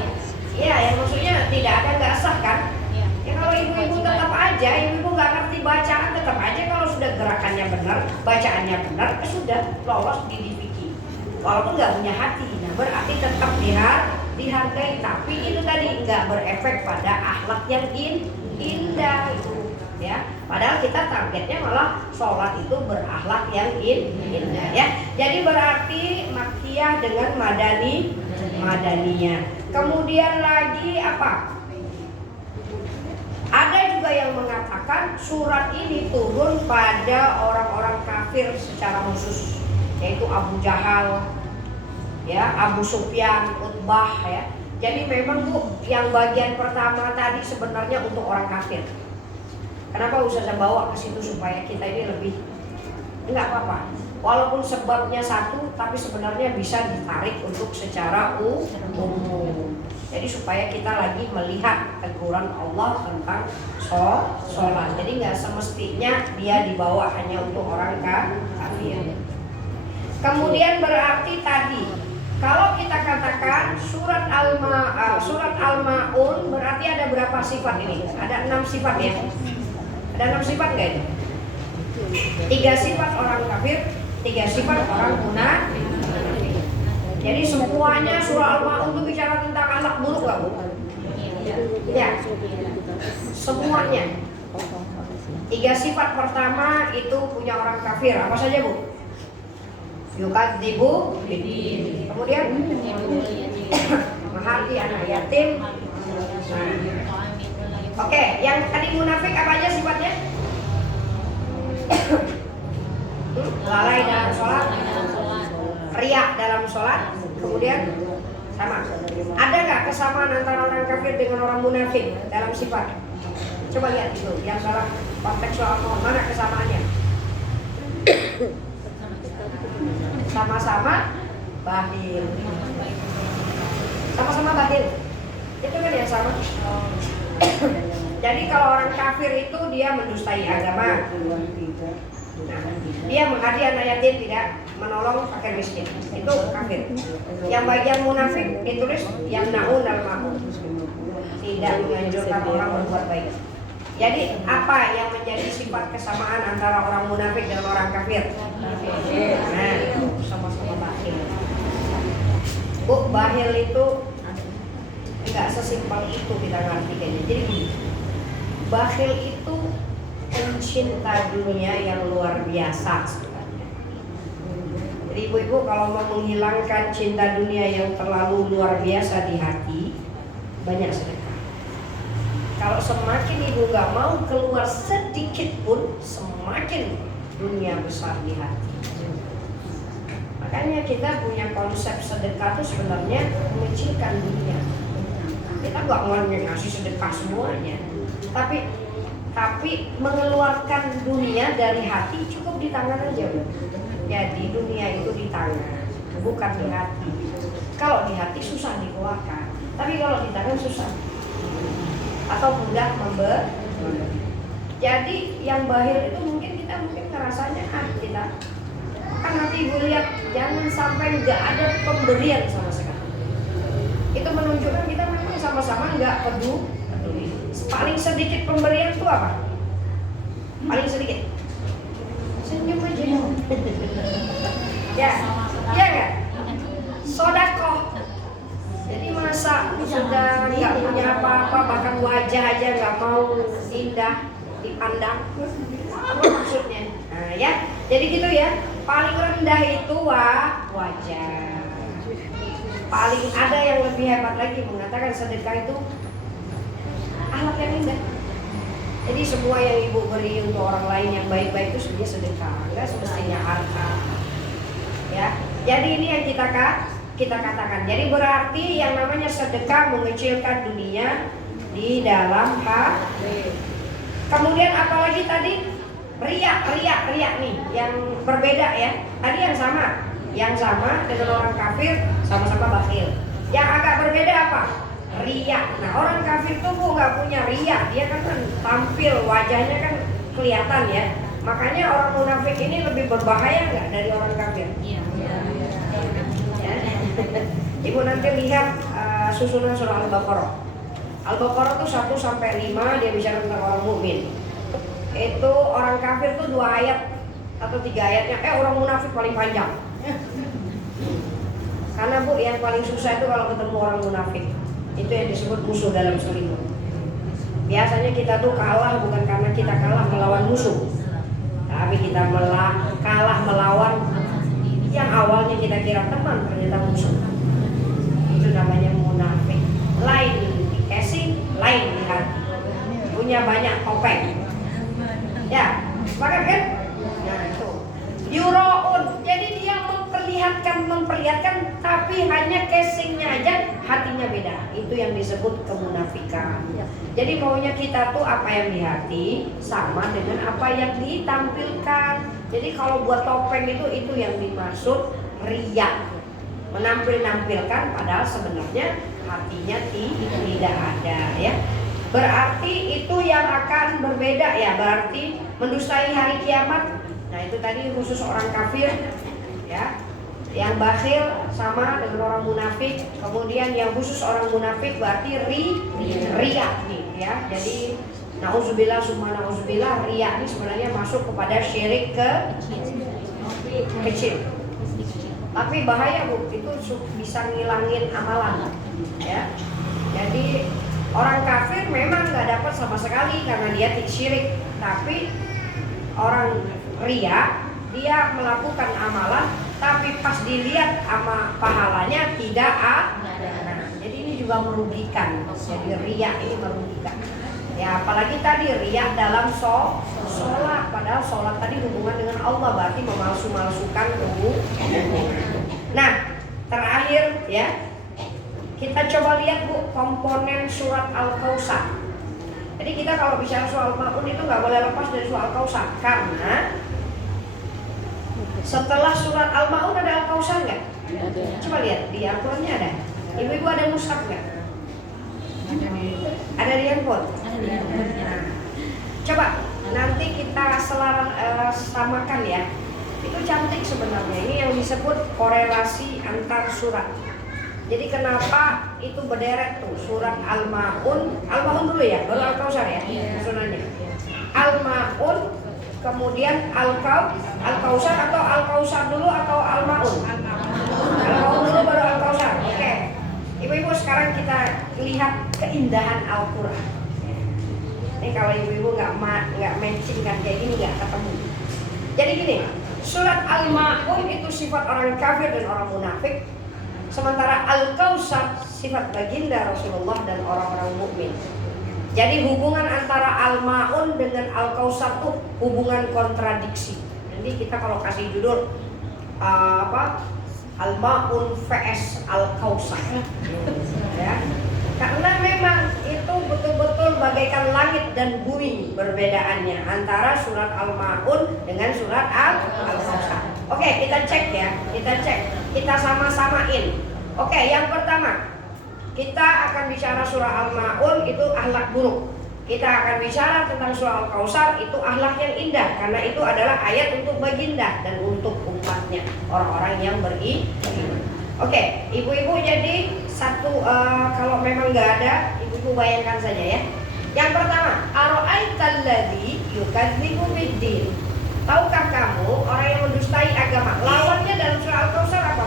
ya yang maksudnya tidak ada nggak sah kan? Ya kalau ibu-ibu tetap aja, ibu-ibu nggak ngerti bacaan tetap aja kalau sudah gerakannya benar, bacaannya benar, sudah lolos di fikih. Walaupun nggak punya hati, nah berarti tetap dihargai, tapi itu tadi nggak berefek pada akhlak yang indah itu, ya. Padahal kita targetnya malah sholat itu berakhlak yang indah, ya. Jadi berarti Makkiyah dengan Madaniyah. Kemudian lagi apa? Ada juga yang mengatakan surat ini turun pada orang-orang kafir secara khusus, yaitu Abu Jahal, ya, Abu Sufyan, Utbah, ya. Jadi memang Bu, yang bagian pertama tadi sebenarnya untuk orang kafir. Kenapa Ustazah bawa ke situ supaya kita ini lebih enggak apa-apa. Walaupun sebabnya satu, tapi sebenarnya bisa ditarik untuk secara umum. Jadi supaya kita lagi melihat teguran Allah tentang sholat. Jadi nggak semestinya dia dibawa hanya untuk orang kafir. Kemudian berarti tadi kalau kita katakan surat Al-Ma'un berarti ada berapa sifat ini? Ada 6 sifat ya? Ada 6 sifat nggak itu? 3 sifat orang kafir, 3 sifat orang munafik. Jadi semuanya surah Al-Ma'un itu bicara tentang anak buruk nggak Bu? Ya, semuanya. 3 sifat pertama itu punya orang kafir. Apa saja Bu? Yukadzibu, kemudian menghati anak yatim. Oke, yang tadi munafik apa aja sifatnya? Lalai dalam sholat, riak dalam sholat, kemudian sama. Ada nggak kesamaan antara orang kafir dengan orang munafik dalam sifat? Coba lihat itu, yang dalam konteks soal mohon, mana kesamaannya? Sama-sama bakhil. Sama-sama bakhil. Itu kan yang sama. Jadi kalau orang kafir itu dia mendustai agama. Nah, dia menghadi anak yatim, tidak menolong fakir miskin. Itu kafir. Yang bagian munafik ditulis yang naun al ma'un. Tidak menganjurkan orang berbuat baik. Jadi apa yang menjadi sifat kesamaan antara orang munafik dan orang kafir? Nah, sama-sama bakhil. Bu, bakhil itu enggak sesimpel itu kita ngerti kayaknya. Jadi gini, bakhil itu pencinta dunia yang luar biasa sebenarnya. Jadi ibu-ibu kalau mau menghilangkan cinta dunia yang terlalu luar biasa di hati, banyak sedekah. Kalau semakin ibu gak mau keluar sedikit pun, semakin dunia besar di hati. Makanya kita punya konsep sedekah itu sebenarnya mengecilkan dunia. Kita gak mau ngasih sedekah semuanya, tapi mengeluarkan dunia dari hati cukup di tangan aja, Bu. Jadi dunia itu di tangan, bukan di hati. Kalau di hati susah dikeluarkan, tapi kalau di tangan susah atau mudah memberi. Jadi yang bakhil itu mungkin ngerasanya kita kan nanti ibu lihat jangan sampai nggak ada pemberian sama sekali. Itu menunjukkan kita memang sama-sama nggak peduli. Paling sedikit pemberian itu apa? Paling sedikit senyum aja. Ya, iya nggak? Sodakoh. Jadi masa sudah nggak punya apa-apa, bahkan wajah aja nggak mau indah dipandang, apa maksudnya? Nah ya, jadi gitu ya. Paling rendah itu wajah. Paling ada yang lebih hebat lagi mengatakan sedekah itu akhlak yang indah. Jadi semua yang ibu beri untuk orang lain yang baik-baik itu sebenarnya sedekah, enggak semestinya harta. Ya, jadi ini yang kita katakan. Jadi berarti yang namanya sedekah mengecilkan dunia di dalam hati. Kemudian apalagi tadi riak nih yang berbeda ya. Tadi yang sama dengan orang kafir sama-sama bakhil. Yang agak berbeda apa? Riak. Nah orang kafir tuh nggak punya riak, dia kan tampil wajahnya kan kelihatan ya. Makanya orang munafik ini lebih berbahaya nggak dari orang kafir? Iya. Ibu nanti lihat susunan surah Al-Baqarah. Al-Baqarah tuh 1 sampai 5 dia bicara tentang orang mukmin. Itu orang kafir tuh 2 ayat atau 3 ayatnya. Orang munafik paling panjang. Karena Bu yang paling susah itu kalau ketemu orang munafik. Itu yang disebut musuh dalam selingkuh. Biasanya kita tuh kalah bukan karena kita kalah melawan musuh, tapi kita kalah melawan yang awalnya kita kira teman ternyata musuh. Itu namanya munafik. Lain di casing, lain di hati. Punya banyak topeng. Ya, sepakat kan? Nah itu. Yuraun. Jadi dia memperlihatkan, tapi hanya casingnya aja, hatinya beda. Itu yang disebut kemunafikan. Jadi maunya kita tuh apa yang di hati sama dengan apa yang ditampilkan. Jadi kalau buat topeng itu yang dimaksud riya, menampilkan padahal sebenarnya hatinya tidak ada ya. Berarti itu yang akan berbeda ya, berarti mendustai hari kiamat. Nah itu tadi khusus orang kafir ya. Yang bakhil sama dengan orang munafik. Kemudian yang khusus orang munafik berarti riya nih ya. Jadi nauzubillah summa nauzubillah, riya ini sebenarnya masuk kepada syirik kecil. Tapi bahaya Bu, itu bisa ngilangin amalan ya. Jadi orang kafir memang nggak dapat sama sekali karena dia syirik. Tapi orang riya dia melakukan amalan, tapi pas dilihat sama pahalanya tidak ada. Nah, jadi ini juga merugikan. Jadi riya ini merugikan. Ya, apalagi tadi riya dalam sholat, padahal sholat tadi hubungan dengan Allah berarti memalsu-malsukan hubungan. Nah, ya. Kita coba lihat Bu komponen surat Al-Kautsar. Jadi kita kalau bicara soal Maun itu nggak boleh lepas dari surat Al-Kautsar, karena setelah surat Al-Maun ada Al-Kautsar nggak? Coba lihat di Al-Qurannya ada. Ibu-ibu ada mushaf nggak? Ada di handphone. Nah, coba nanti kita samakan ya. Itu cantik sebenarnya. Ini yang disebut korelasi antar surat. Jadi kenapa itu berderet tuh surat Al-Maun dulu ya, baru Al-Kautsar ya susunannya. Al-Maun, kemudian Al-Kautsar atau Al-Kautsar dulu atau Al-Maun? Al-Maun dulu baru Al-Kautsar. Oke. Ibu-ibu sekarang kita lihat keindahan Al-Qur'an. Ini kalau ibu-ibu nggak matching kan kayak gini nggak ketemu. Jadi gini, surat Al-Maun itu sifat orang kafir dan orang munafik. Sementara Al-Kautsar sifat baginda Rasulullah dan orang-orang mukmin. Jadi hubungan antara Al-Maun dengan Al-Kautsar tuh hubungan kontradiksi. Nanti kita kalau kasih judul Al-Maun vs Al-Kautsar. Ya. Karena memang itu betul-betul bagaikan langit dan bumi perbedaannya antara surat Al-Maun dengan surat Al-Kautsar. Oke, kita cek ya, kita sama-samain. Oke, yang pertama kita akan bicara surah Al-Maun itu akhlak buruk. Kita akan bicara tentang surah Al-Kautsar itu akhlak yang indah, karena itu adalah ayat untuk baginda dan untuk umatnya, orang-orang yang beriman. Oke, ibu-ibu jadi satu kalau memang nggak ada, ibu-ibu bayangkan saja ya. Yang pertama, ara'aital ladzi yukadzibu biddin. Tahukah kamu orang yang mendustai agama? Lawannya dalam surah Al-Kautsar apa?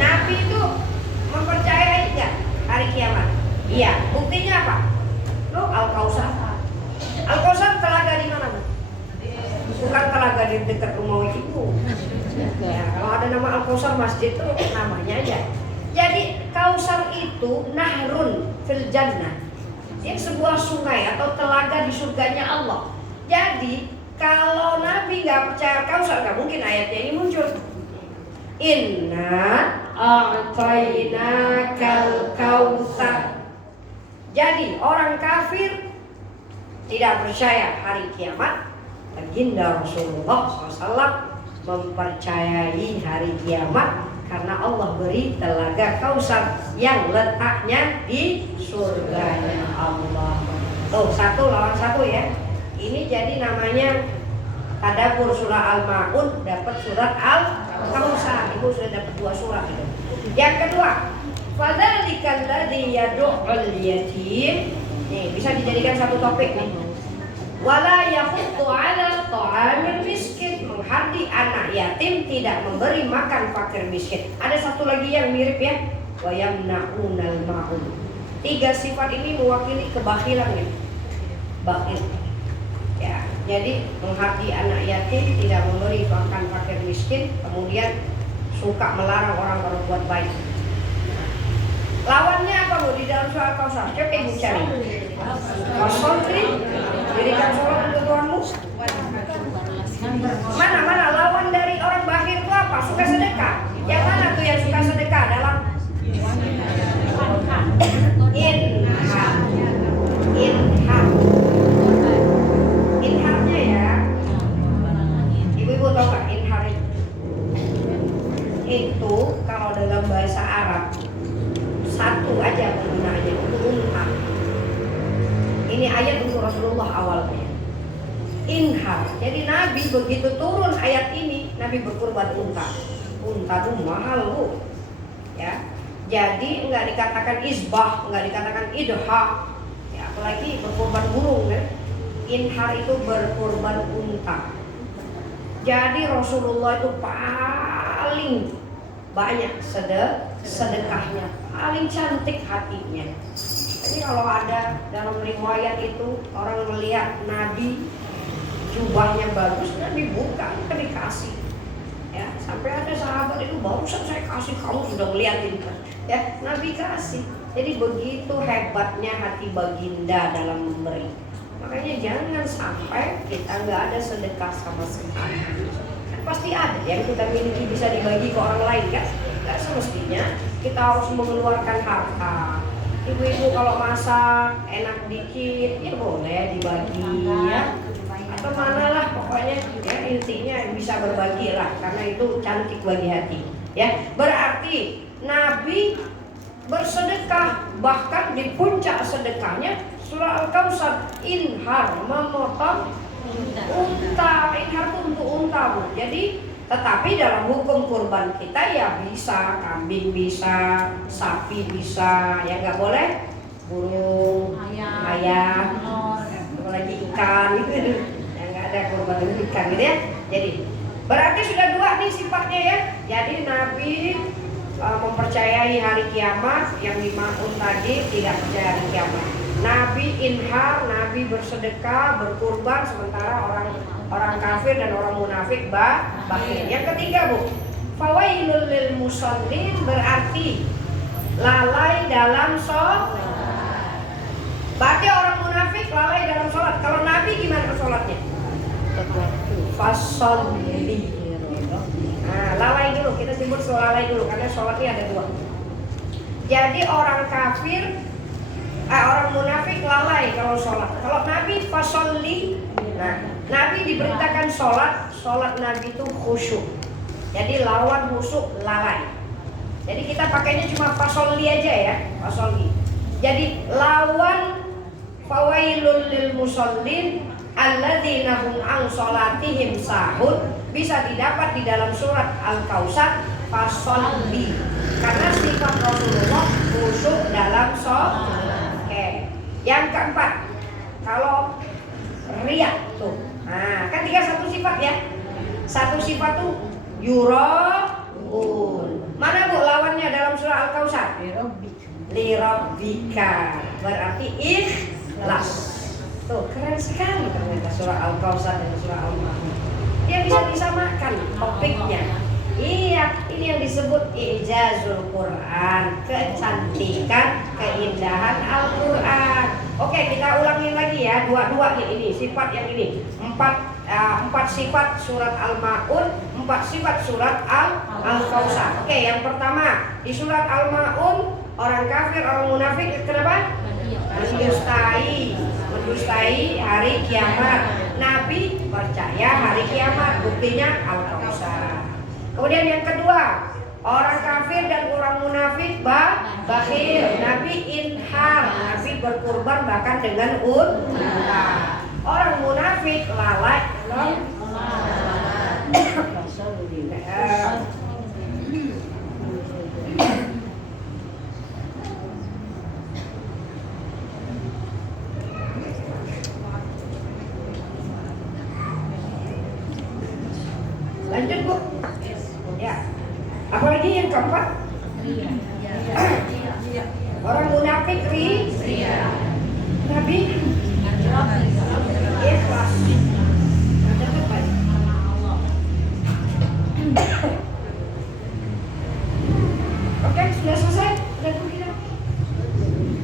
Nabi itu mempercayai nggak hari kiamat? Iya. Buktinya apa? Loh, Al-Kautsar. Al-Kautsar telaga di mana, Bu? Bukan telaga di dekat rumah ibu. Ya, kalau ada nama Al-Kautsar masjid itu namanya aja. Jadi Kautsar itu nahrun fil jannah. Dia sebuah sungai atau telaga di surganya Allah. Jadi kalau Nabi nggak percaya Kautsar, nggak mungkin ayatnya ini muncul. Inna a'tainakal kautsar. Jadi orang kafir tidak percaya hari kiamat. Baginda Rasulullah SAW mempercayai hari kiamat karena Allah beri telaga Kautsar yang letaknya di surganya Allah. Tuh, satu lawan satu ya. Ini jadi namanya tadabbur surah Al-Maun dapat surat Al-Kautsar. Ibu sudah dapat 2 surat itu. Yang kedua, fadzalikal ladzi yad'ul yatim. Nih, bisa dijadikan satu topik nih. Wala yahuddu 'ala ta'amil miskin. Menghardi anak yatim, tidak memberi makan fakir miskin. Ada satu lagi yang mirip ya. Wa yamna'unal ma'un. 3 sifat ini mewakili kebakhilan ya. Bakhil. Ya, jadi menghardi anak yatim, tidak memberi makan fakir miskin, kemudian suka melarang orang berbuat baik. Lawannya apa Bu di dalam surah Al-Kautsar? Coba ibu cari. Washolli, dirikan sholat untuk Tuhanmu. Mana lawan dari orang bakhil itu apa? Suka sedekah. Yang mana tuh yang suka sedekah dalam Inhar. Inharnya ya. Ibu-ibu tahu nggak inhar itu kalau dalam bahasa Arab satu aja penggunaannya untuk unta. Ini ayat untuk Rasulullah awalnya. Inhar. Jadi Nabi begitu turun ayat ini, Nabi berkurban unta. Unta itu mahal Bu. Ya. Jadi enggak dikatakan isbah, enggak dikatakan idha. Ya, apalagi berkurban burung kan. Inhar itu berkurban unta. Jadi Rasulullah itu paling banyak sedekahnya, paling cantik hatinya. Jadi kalau ada dalam riwayat itu orang melihat Nabi jubahnya bagus, Nabi buka, kan dikasih. Ya, sampai ada sahabat itu barusan saya kasih, kamu sudah melihatin kan? Ya, Nabi kasih. Jadi begitu hebatnya hati baginda dalam memberi. Makanya jangan sampai kita nggak ada sedekah sama sekali. Kan pasti ada yang kita miliki bisa dibagi ke orang lain kan? Nggak semestinya kita harus mengeluarkan harta. Ibu-ibu kalau masak enak dikit ya boleh dibagi ya, atau manalah pokoknya ya, intinya bisa berbagi lah karena itu cantik bagi hati ya. Berarti Nabi bersedekah, bahkan di puncak sedekahnya surah Al-Kautsar, inhar, memotong unta. Inhar itu untuk unta, Bu. Jadi tetapi dalam hukum kurban kita ya bisa kambing, bisa sapi, bisa, ya nggak boleh burung, ayam, apalagi ikan gitu. Ya nggak ada kurban ikan gitu ya. Jadi berarti sudah dua nih sifatnya ya. Jadi Nabi mempercayai hari kiamat, yang dimaksud tadi tidak percaya hari kiamat. Nabi inhar, Nabi bersedekah, berkurban, sementara orang kafir dan orang munafik bakhil. Yang ketiga, Bu, fawailul lil musallin, berarti lalai dalam sholat. Berarti orang munafik lalai dalam sholat. Kalau Nabi gimana sholatnya? Fasolli. Nah, lalai dulu, kita sebut lalai dulu karena sholatnya ada dua. Jadi orang kafir, orang munafik lalai kalau sholat. Kalau Nabi fasolli. Nah, Nabi diberitakan sholat Nabi itu khusyuk. Jadi lawan khusyuk lalai. Jadi kita pakainya cuma fasolli aja ya, fasolli. Jadi lawan fawailul lil musallin alladzina hum an sholatihim sahun bisa didapat di dalam surat Al-Kautsar, fasolli. Karena sifat Rasulullah khusyuk dalam sholat. Oke. Yang keempat, kalau riya tuh. Nah, kan satu sifat ya. Satu sifat tuh yuraun. Mana Bu lawannya dalam surah Al-Kautsar? Li rabbika. Berarti ikhlas. Tuh, keren sekali ternyata surah Al-Kautsar dan surah Al-Ma'un. Dia bisa disamakan topiknya. Iya, ini yang disebut ijazul Quran, kecantikan, keindahan Al-Quran. Oke, kita ulangin lagi ya, dua-dua ini, sifat yang ini. Empat sifat surat Al-Ma'un, 4 sifat surat Al-Kautsar. Oke, yang pertama di surat Al-Ma'un, orang kafir, orang munafik kenapa? Mendustai hari kiamat. Nabi percaya hari kiamat, buktinya Al-Kautsar. Kemudian yang kedua, orang kafir dan orang munafik bakhil. Nabi inhar, Nabi berkurban bahkan dengan unta. Orang munafik lalai. Lanjut Bu. Ya. Apalagi yang keempat? Orang munafik riya. Nabi ikhlas. Oke, sudah selesai. Sudah kita.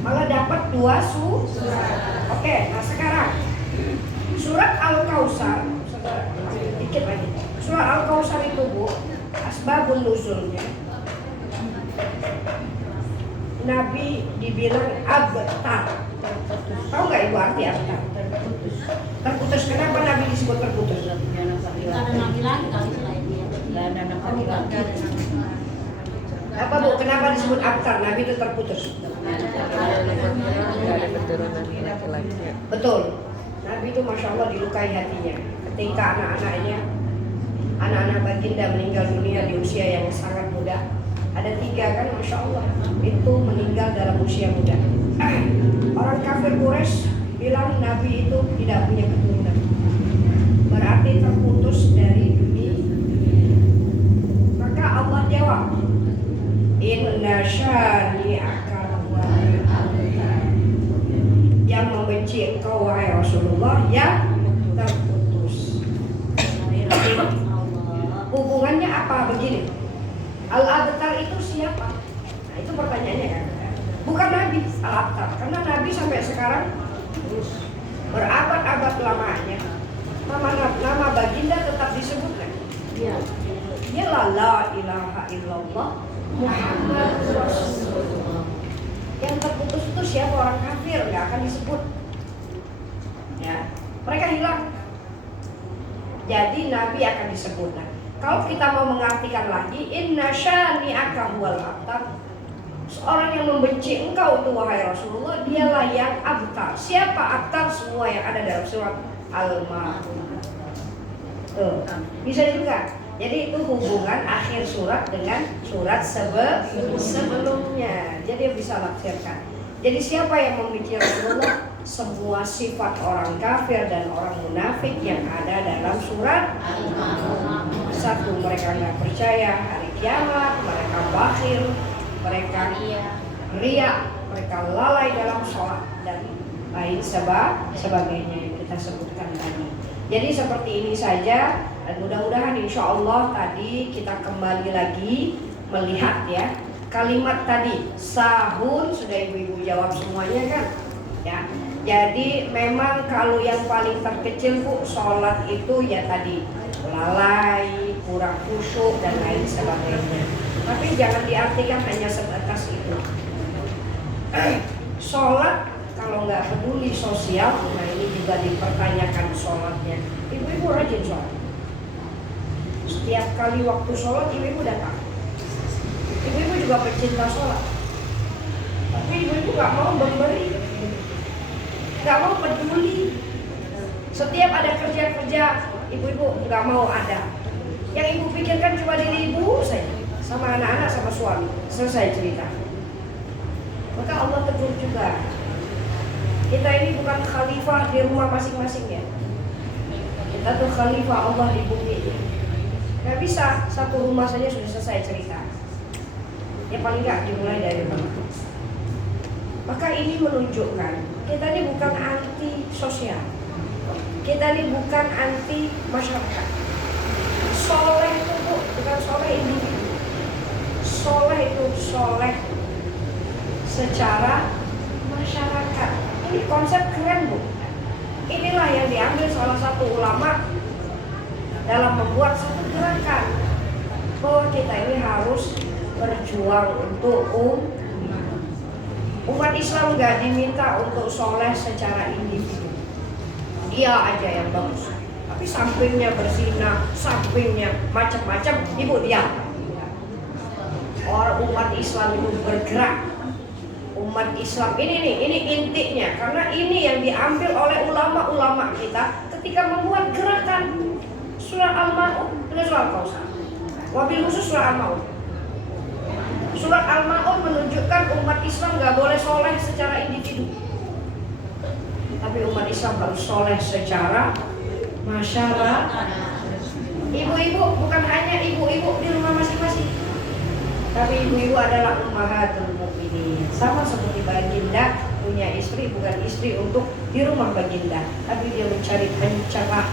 Malah dapat 2 surat. Oke, nah sekarang surat Al-Kautsar, dikit lagi. Surah Al-Kautsar itu Bu, asbabun nuzulnya Nabi dibilang abtar. Tahu nggak Ibu arti abtar? Terputus. Kenapa Nabi disebut terputus? Karena Nabi lagi kali selain dia. Apa Bu? Kenapa disebut abtar? Nabi itu terputus. Betul. Nabi itu masya Allah dilukai hatinya ketika anak-anak baginda meninggal dunia di usia yang sangat muda. Ada 3 kan, masya Allah, itu meninggal dalam usia muda. Orang kafir Quraisy bilang Nabi itu tidak punya keturunan, berarti terputus dari dunia. Maka Allah jawab, inna syani'aka wal abtar, yang membenci engkau wahai Rasulullah yang terputus. Hubungannya apa begini? Al-Abtar itu siapa? Nah itu pertanyaannya kan. Bukan Nabi Al-Abtar, karena Nabi sampai sekarang berabad-abad lamanya nama baginda tetap disebutkan. Dia la ilaha illallah Muhammad Rasulullah. Yang terputus itu siapa? Orang kafir, nggak akan disebut. Ya, mereka hilang. Jadi Nabi akan disebut. Nah, kalau kita mau mengartikan lagi, inna syani'aka huwal abtar. Seorang yang membenci engkau itu wahai Rasulullah, dialah yang abtar. Siapa abtar? Semua yang ada dalam surat Al-Ma'un. Bisa juga. Jadi itu hubungan akhir surat dengan surat sebelumnya. Jadi bisa laksirkan. Jadi siapa yang membenci Rasulullah? Semua sifat orang kafir dan orang munafik yang ada dalam surat Al-Ma'un. Satu, mereka nggak percaya hari kiamat, mereka bakhil, mereka riya, mereka lalai dalam sholat dan lain sebagainya yang kita sebutkan tadi. Jadi seperti ini saja, dan mudah-mudahan insya Allah tadi kita kembali lagi melihat ya kalimat tadi sahur, sudah ibu-ibu jawab semuanya kan ya. Jadi memang kalau yang paling terkecil Bu, sholat itu ya tadi lalai, kurang khusyuk dan lain sebagainya. Tapi jangan diartikan hanya sebatas itu. Sholat kalau nggak peduli sosial, nah ini juga dipertanyakan sholatnya. Ibu-ibu rajin sholat. Setiap kali waktu sholat ibu-ibu datang. Ibu-ibu juga pecinta sholat. Tapi ibu-ibu nggak mau memberi, nggak mau peduli. Setiap ada kerja-kerja, ibu-ibu nggak mau ada. Yang ibu pikirkan cuma diri ibu saja, sama anak-anak, sama suami. Selesai cerita. Maka Allah tegur juga. Kita ini bukan khalifah di rumah masing-masing ya. Kita tuh khalifah Allah di bumi. Gak bisa satu rumah saja sudah selesai cerita. Ya paling gak dimulai dari rumah. Maka ini menunjukkan kita ini bukan anti sosial. Kita ini bukan anti masyarakat. Soleh itu bukan soleh individu. Soleh itu soleh secara masyarakat. Ini konsep keren Bu. Inilah yang diambil salah satu ulama dalam membuat satu gerakan bahwa kita ini harus berjuang untuk umat Islam. Gak diminta untuk soleh secara individu, dia aja yang bagus, tapi sampingnya berzina, sampingnya macam-macam, ibu diam. Orang umat Islam itu bergerak. Umat Islam ini intinya, karena ini yang diambil oleh ulama-ulama kita ketika membuat gerakan surah Al-Ma'un dengan surah Al-Kausar. Wabil khusus surah Al-Ma'un. Surat Al-Ma'un menunjukkan umat Islam gak boleh soleh secara individu, tapi umat Islam harus soleh secara masyarakat. Ibu-ibu bukan hanya ibu-ibu di rumah masing-masing, tapi ibu-ibu adalah ummahatul mukminin. Sama seperti baginda punya istri, bukan istri untuk di rumah baginda, tapi dia mencari pencerah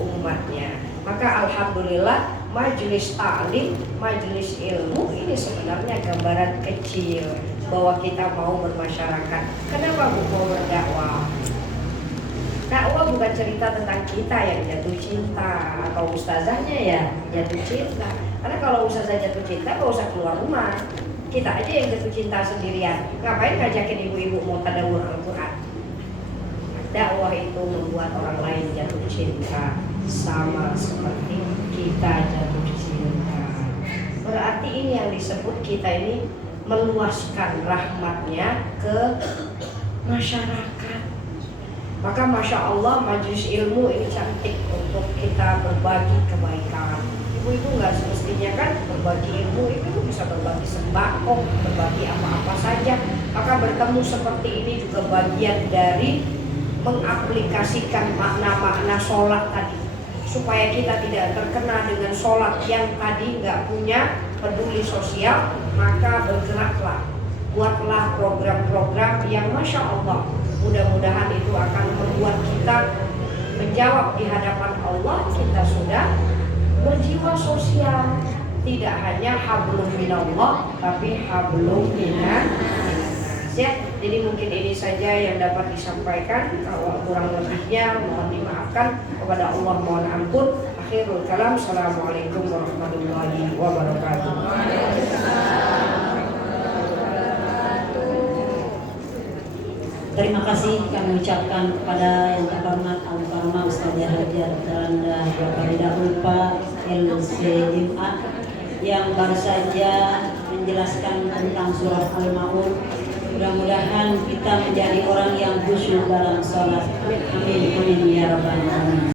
umatnya. Maka alhamdulillah majelis ta'lim, majelis ilmu ini sebenarnya gambaran kecil bahwa kita mau bermasyarakat. Kenapa Bu mau berdakwah? Dakwah bukan cerita tentang kita yang jatuh cinta atau ustazahnya ya jatuh cinta. Karena kalau ustazah jatuh cinta gak usah keluar rumah. Kita aja yang jatuh cinta sendirian. Ngapain ngajakin ibu-ibu mau tadawur Al-Quran? Dakwah itu membuat orang lain jatuh cinta, sama seperti kita jatuh cinta. Berarti ini yang disebut kita ini meluaskan rahmatnya ke masyarakat. Maka Masya Allah majelis ilmu ini cantik untuk kita berbagi kebaikan. Ibu-ibu nggak semestinya kan berbagi ilmu, ibu bisa berbagi sembako, berbagi apa-apa saja. Maka bertemu seperti ini juga bagian dari mengaplikasikan makna-makna sholat tadi, supaya kita tidak terkena dengan sholat yang tadi nggak punya peduli sosial. Maka bergeraklah, buatlah program-program yang Masya Allah mudah-mudahan itu akan membuat kita menjawab di hadapan Allah. Kita sudah berjiwa sosial, tidak hanya hablum minallah tapi hablum minan nas ya. Jadi mungkin ini saja yang dapat disampaikan. Kalau kurang lebihnya mohon dimaafkan. Kepada Allah mohon ampun. Akhirul kalam. Assalamualaikum warahmatullahi wabarakatuh. Terima kasih kami ucapkan kepada yang terhormat Al-Karma Ustadzah Hajar Dalanda Farida Ulfa LCMA yang baru saja menjelaskan tentang surah Al-Maun. Mudah-mudahan kita menjadi orang yang khusyuk dalam sholat. Amin amin ya rabbal alamin.